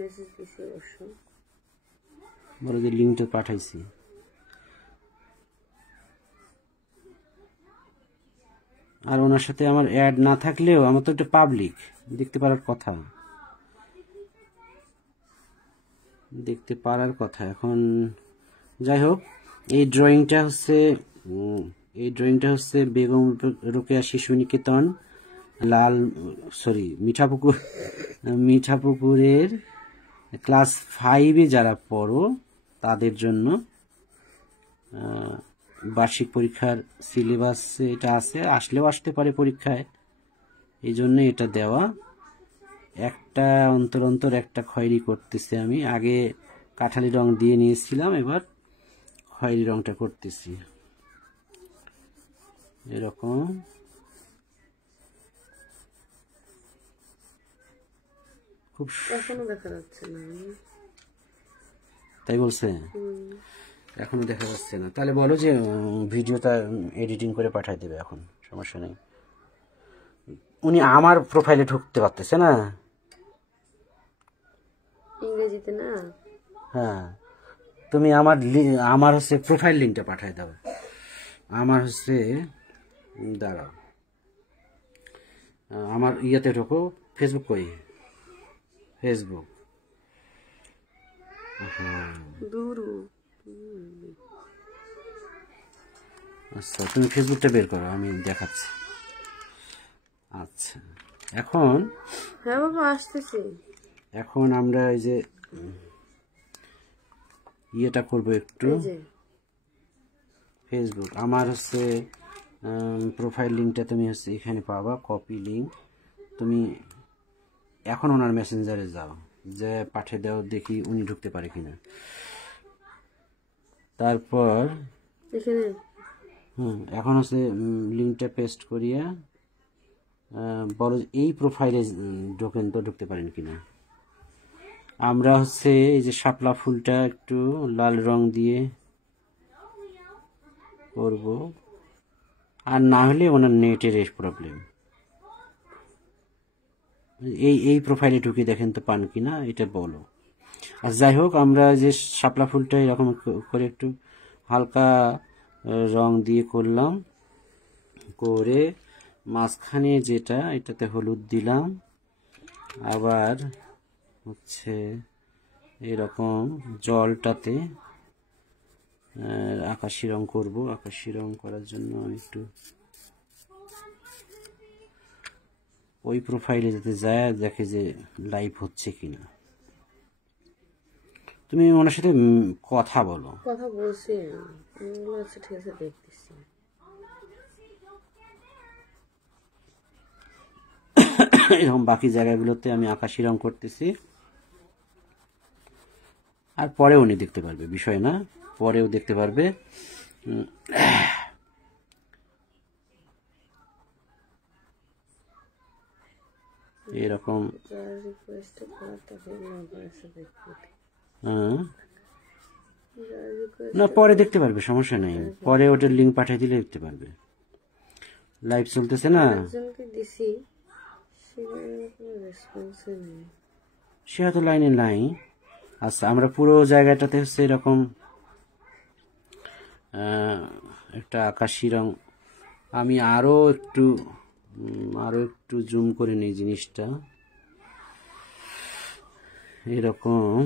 মেসেজ দিছি অবশ্য, বলো যে লিঙ্কটা পাঠাইছি। আর ওনার সাথে আমার অ্যাড না থাকলেও আমার তো একটা পাবলিক দেখতে পারার কথা, এখন যাই হোক, এই ড্রয়িংটা হচ্ছে বেগম রোকেয়া শিশু নিকেতন মিঠাপুকুরের ক্লাস 5-এ যারা পড়ো তাদের জন্য বার্ষিক পরীক্ষার সিলেবাস এটা আছে, আসলেও আসতে পারে পরীক্ষায়, এই জন্য এটা দেওয়া। একটা অন্তর অন্তর একটা খয়েরি করতেছি আমি। আগে কাঠালি রং দিয়ে নিয়েছিলাম, এবার খয়েরি রংটা করতেছি এরকম। খুব এখনো দেখা যাচ্ছে না, তাই বলছে এখনো দেখা যাচ্ছে না। তাহলে বলো যে ভিডিওটা এডিটিং করে পাঠিয়ে দেবে, এখন সমস্যা নেই। উনি আমার প্রোফাইলে ঢুকতে পারতেছে না ইংরেজিতে না। হ্যাঁ তুমি আমার হচ্ছে প্রোফাইল লিঙ্কটা পাঠিয়ে দাও। আমার হচ্ছে দাঁড়াও, আমার ইয়েতে ঢোকো। ফেসবুক কই? ফেসবুক, হ্যাঁ আচ্ছা তুমি ফেসবুকটা বের করো, আমি দেখাচ্ছি। আচ্ছা এখন হ্যাঁ বাবা আসতেছি। এখন আমরা এই যে ইয়েটা করবো একটু। ফেসবুক আমার হচ্ছে প্রোফাইল লিঙ্কটা তুমি হচ্ছে এখানে পাবা, কপি লিঙ্ক। তুমি এখন ওনার মেসেঞ্জারে যাও, যে পাঠিয়ে দাও, দেখি উনি ঢুকতে পারে কিনা। তারপর এখন হচ্ছে লিঙ্কটা পেস্ট করিয়া বড় এই প্রোফাইলে ঢোকেন তো, ঢুকতে পারেন কিনা। আমরা হচ্ছে এই যে শাপলা ফুলটা একটু লাল রং দিয়ে করব, আর না হলে ওনার নেটের প্রবলেম। এই প্রোফাইলে ঢুকে দেখেন তো পান কিনা, এটা বলো। আর যাই হোক, আমরা যে শাপলা ফুলটা এরকম করে একটু হালকা রং দিয়ে করলাম, করে মাঝখানে যেটা এটাতে হলুদ দিলাম, আবার হচ্ছে এরকম জলটাতে আকাশি রং করব। আকাশি রং করার জন্য আমি একটু ওই প্রোফাইলে যাতে যায় দেখে যে লাইভ হচ্ছে কিনা। তুমি ওনার সাথে কথা বলো। কথা বলছি, আচ্ছা ঠিক আছে দেখতেছি। এরকম বাকি জায়গাগুলোতে আমি আকাশি রং করতেছি, আর পরেও উনি দেখতে পারবে, বিষয় না, পরেও দেখতে পারবে। এরকম না, পরে দেখতে পারবে, সমস্যা নেই, পরে ওটার লিঙ্ক পাঠিয়ে দিলে দেখতে পারবে। লাইভ চলতেছে না, সে হয়তো লাইনে নাই। আচ্ছা, আমরা পুরো জায়গাটাতে হচ্ছে এরকম একটা আকাশি রং, আমি আরো একটু জুম করে নিই জিনিসটা, এরকম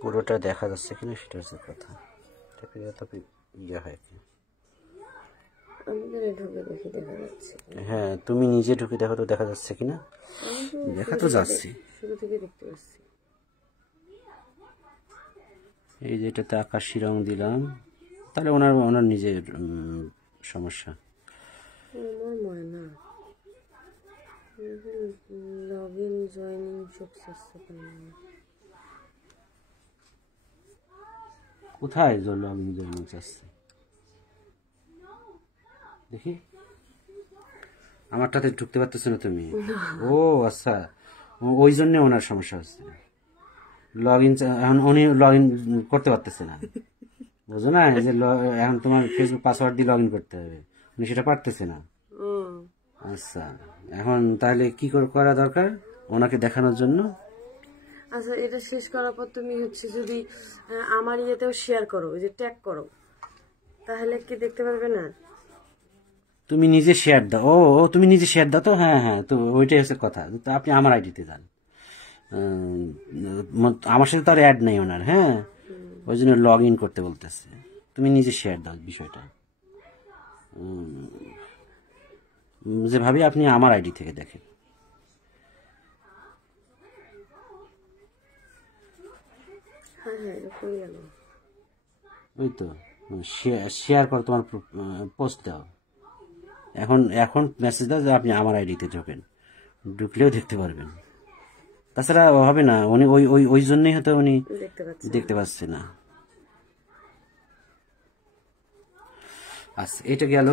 পুরোটা দেখা যাচ্ছে কিনা সেটা হচ্ছে কথা। ইয়ে হয় কি, হ্যাঁ তুমি নিজে ঢুকে দেখো তো দেখা যাচ্ছে কিনা। দেখা তো যাচ্ছে, শুরু থেকে দেখতে পাচ্ছি। এই যে এটাতে আকাশি রং দিলাম, তাহলে ওনার নিজের সমস্যা। আমার ময়না লগইন জয়েনিং কোথায় লগইন জয়েনিং চাচ্ছে দেখি, আমারটাতে ঢুকতে পারতেছ না তুমি? ও আচ্ছা, ওই জন্য ওনার সমস্যা হচ্ছে। এখন উনি লগ ইন করতে পারতেছে না, বুঝো না, যে এখন তোমার ফেসবুক পাসওয়ার্ড দিয়ে লগ ইন করতে হবে, উনি সেটা পারতেছে না। আচ্ছা, এখন তাহলে কি করা দরকার ওনাকে দেখানোর জন্য? আচ্ছা, এটা শেষ করার পর তুমি হচ্ছে যদি আমার ইয়েতেও শেয়ার করো, ওই যে ট্যাগ করো, তাহলে কি দেখতে পারবে না? তুমি নিজে শেয়ার দাও। ও তুমি নিজে শেয়ার দাও তো, হ্যাঁ হ্যাঁ, তো ওইটাই হচ্ছে কথা। তো আপনি আমার আইডিতে যান, আমার সাথে তো আর অ্যাড নেই ওনার, হ্যাঁ, ওই জন্য লগ ইন করতে বলতেছে। তুমি নিজে শেয়ার দাও বিষয়টা, যে ভাবি আপনি আমার আইডি থেকে দেখেন। ওই তো শেয়ার কর, তোমার পোস্ট দাও, এখন মেসেজ দাও যে আপনি আমার আইডিতে ঢোকেন, ঢুকলেও দেখতে পারবেন। তাছাড়া হবে না, উনি ওই জন্যই হয়তো উনি দেখতে পাচ্ছে না। আচ্ছা, এটা গেল।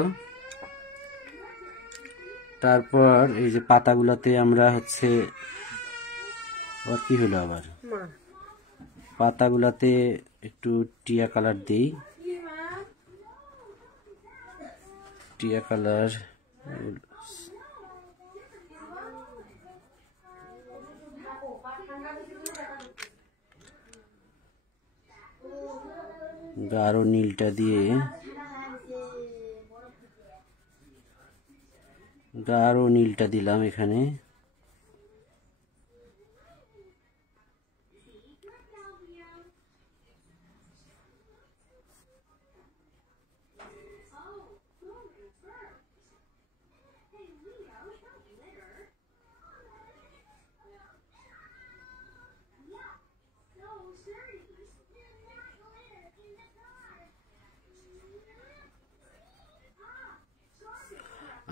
তারপর এই যে পাতাগুলাতে আমরা হচ্ছে আর কি হলো, আবার পাতাগুলাতে একটু টিয়া কালার দিই, টিয়া কালার, গাঢ় নীলটা দিয়ে, গাঢ় নীলটা দিলাম এখানে।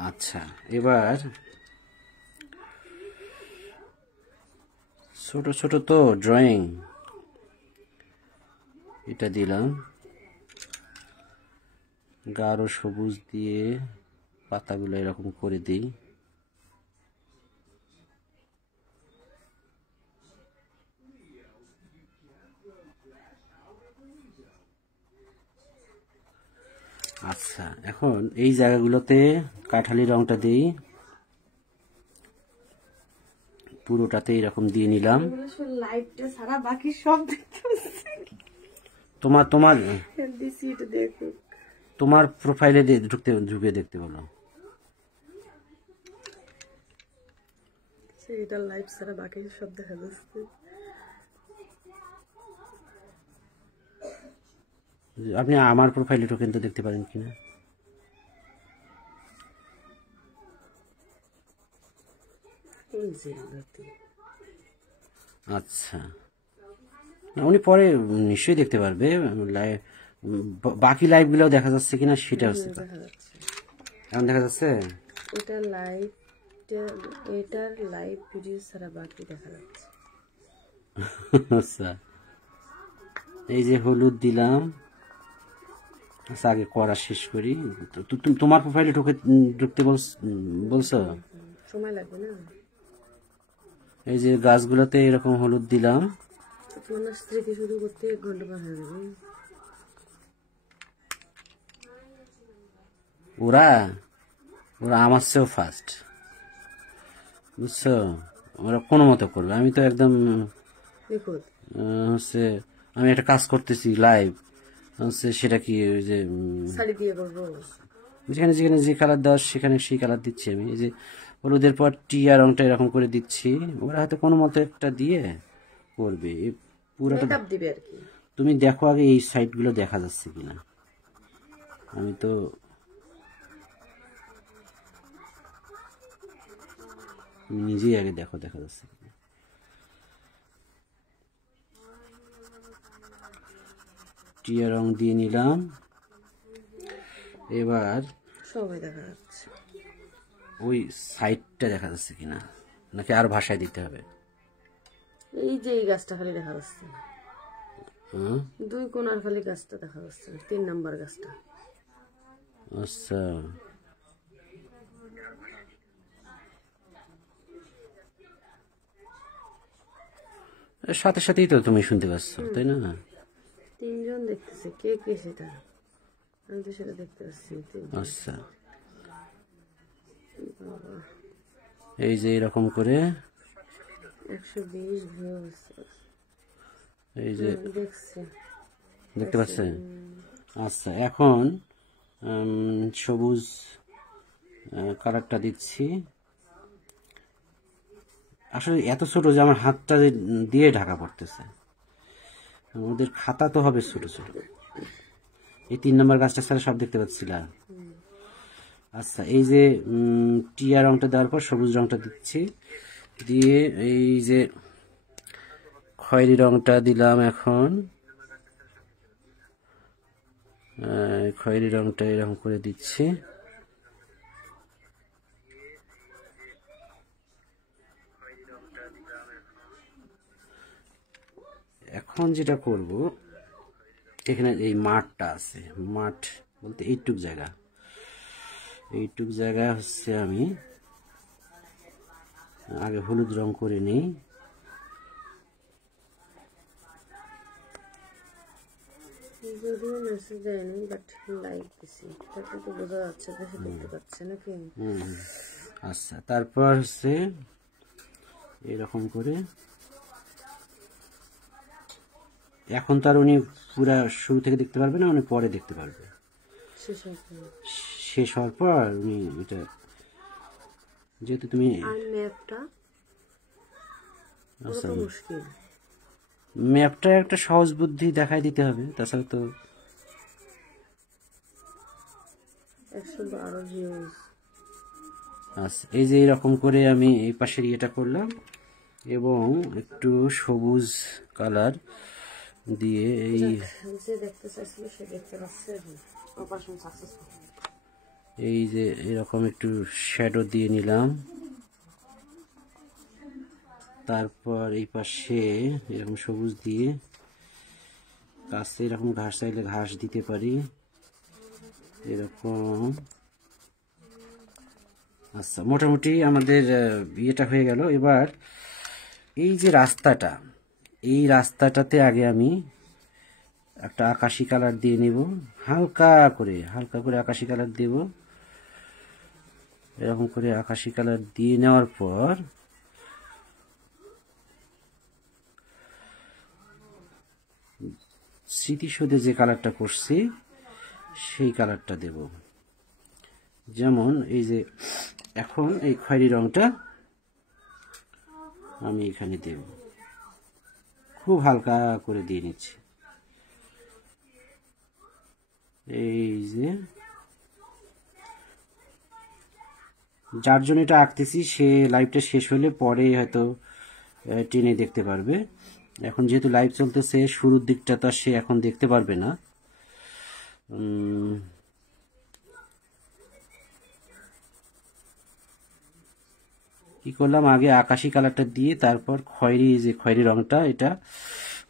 আচ্ছা, এবার ছোট ছোট তো ড্রয়িং, এটা দিলাম। গাঢ় সবুজ দিয়ে পাতাগুলো এরকম করে দিই। আচ্ছা, এখন এই জায়গাগুলোতে কাঠালি রংটা দিই, পুরোটাতে এরকম দিয়ে নিলাম। লাইটটা ছাড়া বাকি সব দেখতে পাচ্ছি। তোমার তোমার দিছি এটা দেখো, তোমার প্রোফাইলে ঢুকে দেখতে বলো। এটা লাইট ছাড়া বাকি সব দেখা যাচ্ছে। আপনি আমার প্রোফাইলে ঢুকেন তো দেখতে পারেন কিনা। আচ্ছা, উনি পরে নিশ্চয়ই দেখতে পারবে। বাকি লাইভগুলো দেখা যাচ্ছে কিনা সেটা হচ্ছে। এখন দেখা যাচ্ছে এটা লাইভ, এটার লাইভ ভিডিও ছাড়া বাকি দেখা যাচ্ছে। আচ্ছা, এই যে হলুদ দিলাম। আচ্ছা, আগে করা শেষ করি। তোমার প্রোফাইলে ঢুকতে বলছো, সময় লাগবে না। এই যে গাছগুলোতে এরকম হলুদ দিলাম। তোমার স্মৃতি শুরু করতে 1 ঘন্টা পার হয়ে যাবে। ওরা আমার চেয়েও ফাস্ট, বুঝছো। ওরা কোনো মতো করবে, আমি তো একদম হচ্ছে আমি একটা কাজ করতেছি লাইভ হচ্ছে, সেটা কি ওই যে যেখানে যেখানে যে কালার দেওয়ার সেখানে সেই কালার দিচ্ছি আমি। এই যে হলুদের পর টিয়া রংটা এরকম করে দিচ্ছি। ওরা হয়তো কোনো মতো একটা দিয়ে করবে, পুরোটা দিবে আর কি। তুমি দেখো আগে এই সাইডগুলো দেখা যাচ্ছে কিনা। আমি তো নিজেই আগে দেখো দেখা যাচ্ছে কিনা। টিয়া রং দিয়ে নিলাম। এবার সবাই দেখা যাচ্ছে, ওই সাইডটা দেখা যাচ্ছে কিনা, নাকি আর ভাষায় দিতে হবে? এই যে এই গাছটা খালি দেখা যাচ্ছে, 2 কোণার খালি গাছটা দেখা যাচ্ছে, 3 নাম্বার গাছটা। আচ্ছা, সাথে সাথেই তো তুমি শুনতে পাচ্ছ, তাই না? 3 জন দেখতেছে, কে কে সেটা আমি তো সেটা দেখতে পাচ্ছি। আচ্ছা, এই যে এরকম করে 120 ভিউজ, এই যে দেখতে পাচ্ছেন। আচ্ছা, এখন সবুজ কালারটা দিচ্ছি। আসলে এত ছোট যে আমার হাতটা দিয়ে ঢাকা পড়তেছে। ওদের খাতা তো হবে ছোট ছোট। এই 3 নম্বর গাছটা ছাড়া সব দেখতে পাচ্ছিলাম। আচ্ছা, এই যে টিয়া রংটা দেওয়ার পর সবুজ রংটা দিচ্ছি, দিয়ে এই যে খয়েরি রংটা দিলাম। এখন খয়েরি রংটা এরকম করে দিচ্ছি। এখন যেটা করব, এখানে এই মাঠটা আছে, মাঠ বলতে এইটুক জায়গা হচ্ছে আমি আগে হলুদ রং করে নিই। যদিও মেসেজ দেয়নি, বাট লাইক দিছি, তাতে তো বোঝা যাচ্ছে, দেখে দেখতে পাচ্ছে নাকি। আচ্ছা, তারপর হচ্ছে এরকম করে। এখন তো আর উনি পুরা শুরু থেকে দেখতে পারবে না, উনি পরে দেখতে পারবে। শেষ হওয়ার পর উনি এটা, যেহেতু তুমি ম্যাপটা একটা সহজ বুদ্ধি দেখাই দিতে হবে, তাছাড়া তো 112 ভিউজ। আচ্ছা, এই যে এরকম করে আমি এই পাশের ইয়েটা করলাম এবং একটু সবুজ কালার দিয়ে এই এই যে এরকম একটু শ্যাডো দিয়ে নিলাম। তারপর এই পাশে এরকম সবুজ দিয়ে, কাছে এরকম ঘাস চাইলে ঘাস দিতে পারি এরকম। আচ্ছা, মোটামুটি আমাদের বিয়েটা হয়ে গেল। এবার এই যে রাস্তাটা, এই রাস্তাটাতে আগে আমি একটা আকাশি কালার দিয়ে নিব, হালকা করে আকাশি কালার দেব। এরকম করে আকাশি কালার দিয়ে নেওয়ার পর স্মৃতিসৌধে যে কালারটা করছি সেই কালারটা দেব। যেমন এই যে এখন এই খয়েরি রংটা আমি এখানে দেব, খুব হালকা করে দিয়ে নিচ্ছি। এই যে যার জন্য এটা আঁকতেছি সে লাইভটা শেষ হলে পরে হয়তো টেনে দেখতে পারবে। এখন যেহেতু লাইভ চলতেছে, শুরুর দিকটা তো সে এখন দেখতে পারবে না। কি করলাম, আগে আকাশি কালারটা দিয়ে তারপর খয়েরি রংটা, এটা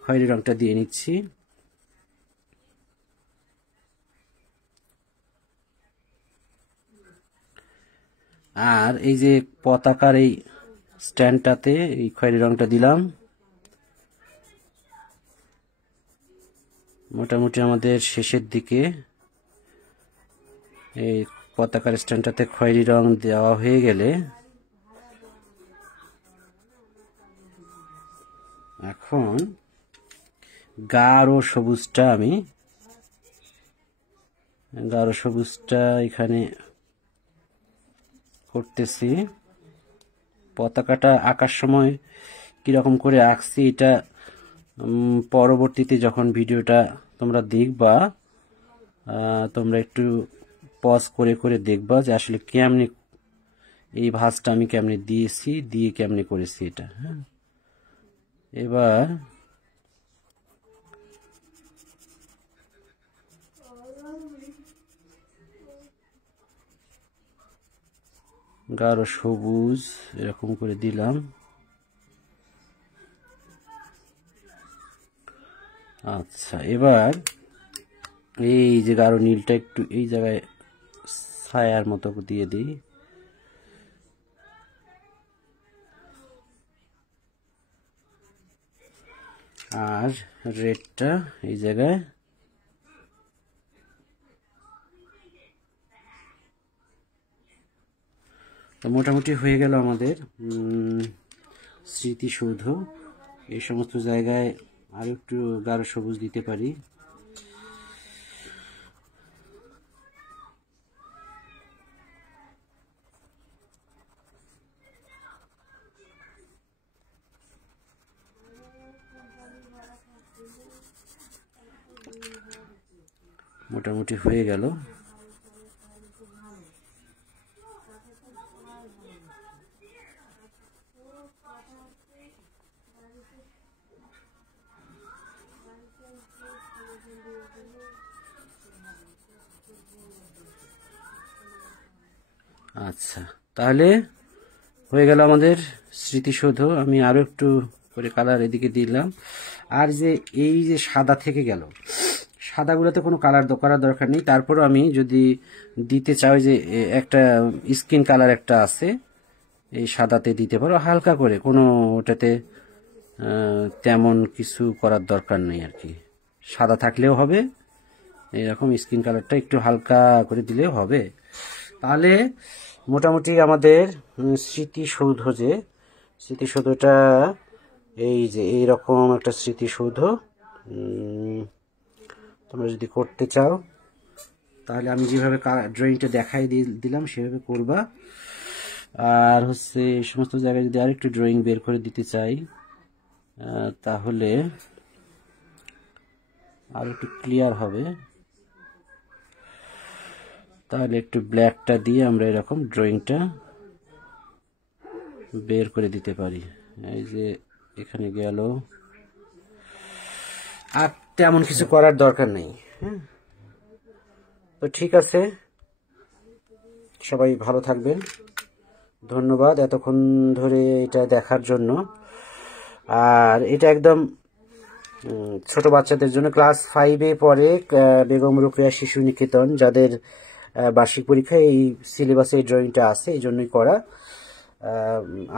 খয়েরি রংটা দিয়ে নিচ্ছি। আর এই যে পতাকার এই স্ট্যান্ডটাতে এই খয়েরি রংটা দিলাম। মোটামুটি আমাদের শেষের দিকে এই পতাকার স্ট্যান্ডটাতে খয়েরি রং দেওয়া হয়ে গেলে এখন গাঢ় সবুজটা এখানে করতেছি। পতাকাটা আঁকার সময় কিরকম করে আঁকছি এটা পরবর্তীতে যখন ভিডিওটা তোমরা দেখবা, তোমরা একটু পজ করে করে দেখবা যে আসলে কেমনে এই ভাঁজটা আমি কেমনে দিয়েছি, দিয়ে কেমনে করেছি এটা। হ্যাঁ, এবার গাঢ় সবুজ এরকম করে দিলাম। আচ্ছা, এবার এই যে গাঢ় নীলটা একটু এই জায়গায় ছায়ার মতো দিয়ে দিই। আর রেডটা এই জায়গায়। তো মোটামুটি হয়ে গেল আমাদের স্মৃতিসৌধ। এই সমস্ত জায়গায় আর একটু গাঢ় সবুজ দিতে পারি। মোটামুটি হয়ে গেল। আচ্ছা, তাহলে হয়ে গেল আমাদের স্মৃতিসৌধ। আমি আরো একটু করে কালার এদিকে দিলাম। আর যে এই যে সাদা থেকে গেল, সাদাগুলোতে কোনো কালার করার দরকার নেই। তারপরও আমি যদি দিতে চাই যে একটা স্কিন কালার একটা আছে, এই সাদাতে দিতে পারো হালকা করে, কোনো ওটাতে তেমন কিছু করার দরকার নেই আর কি। সাদা থাকলেও হবে, এরকম স্কিন কালারটা একটু হালকা করে দিলেও হবে। তাহলে মোটামুটি আমাদের স্মৃতিসৌধটা এই যে এইরকম একটা স্মৃতিসৌধ তোমরা যদি করতে চাও তাহলে আমি যেভাবে ড্রয়িংটা দেখাই দিলাম সেভাবে করবা। আর হচ্ছে এই সমস্ত জায়গায় যদি আরেকটু ড্রয়িং বের করে দিতে চাই তাহলে আর একটু ক্লিয়ার হবে। তাহলে একটু ব্ল্যাকটা দিয়ে আমরা এরকম ড্রয়িংটা বের করে দিতে পারি। এই যে এখানে গেল, আর তেমন কিছু করার দরকার নেই। হ্যাঁ, তো ঠিক আছে, সবাই ভালো থাকবেন। ধন্যবাদ এতক্ষণ ধরে এটা দেখার জন্য। আর এটা একদম ছোট বাচ্চাদের জন্য, ক্লাস 5-এ পড়ে বেগম রোকেয়া শিশু নিকেতন, যাদের বার্ষিক পরীক্ষায় এই সিলেবাসে এই ড্রয়িংটা আছে, এই জন্যই করা।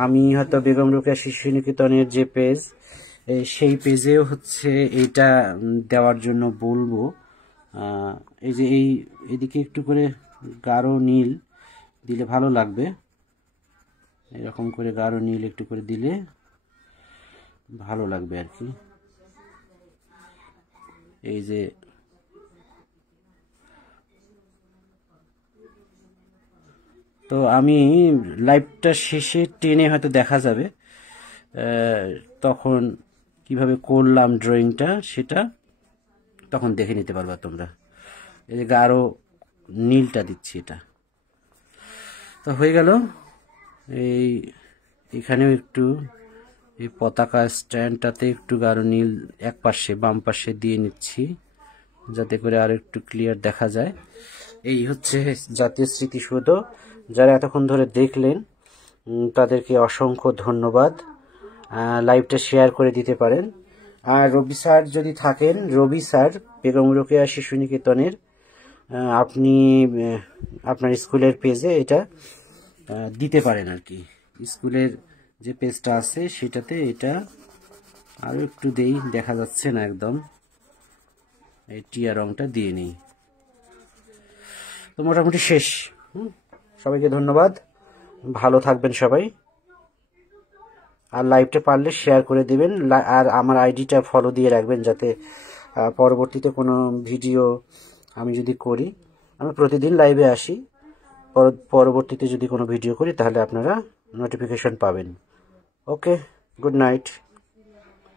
আমি হয়তো বেগম রোকেয়া শিশু নিকেতনের যে পেজ, সেই পেজেও হচ্ছে এইটা দেওয়ার জন্য বলবো। এই যে এদিকে একটু করে গাঢ় নীল দিলে ভালো লাগবে, এরকম করে গাঢ় নীল একটু করে দিলে ভালো লাগবে আর কি। এই যে তো আমি লাইভটা শেষে টেনে হয়তো দেখা যাবে, তখন কিভাবে করলাম ড্রয়িংটা সেটা তখন দেখে নিতে পারবা তোমরা। এই যে গাঢ় নীলটা দিচ্ছি, এটা তো হয়ে গেল। এখানেও একটু এই পতাকা স্ট্যান্ডটাতে একটু গাঢ় নীল এক পাশে বাম পাশে দিয়ে নিচ্ছি, যাতে করে আরো একটু ক্লিয়ার দেখা যায়। এই হচ্ছে জাতীয় স্মৃতিসৌধ। যারা এতক্ষণ ধরে দেখলেন তাদেরকে অসংখ্য ধন্যবাদ। লাইভটা শেয়ার করে দিতে পারেন। আর রবি স্যার যদি থাকেন, রবি স্যার বেগম রোকেয়া শিশু নিকেতনের, আপনি আপনার স্কুলের পেজে এটা দিতে পারেন আর কি। স্কুলের যে পেজটা আছে সেটাতে এটা আরো একটু দেই, দেখা যাচ্ছে না একদম, এই টিয়া রংটা দিয়ে নিই। তো মোটামুটি শেষ। সবাইকে ধন্যবাদ, ভালো থাকবেন সবাই। আর লাইভটা পারলে শেয়ার করে দিবেন, আর আমার আইডিটা ফলো দিয়ে রাখবেন, যাতে পরবর্তীতে কোনো ভিডিও আমি যদি করি, আমি প্রতিদিন লাইভে আসি, পরবর্তীতে যদি কোনো ভিডিও করি তাহলে আপনারা নোটিফিকেশন পাবেন। ওকে, গুড নাইট।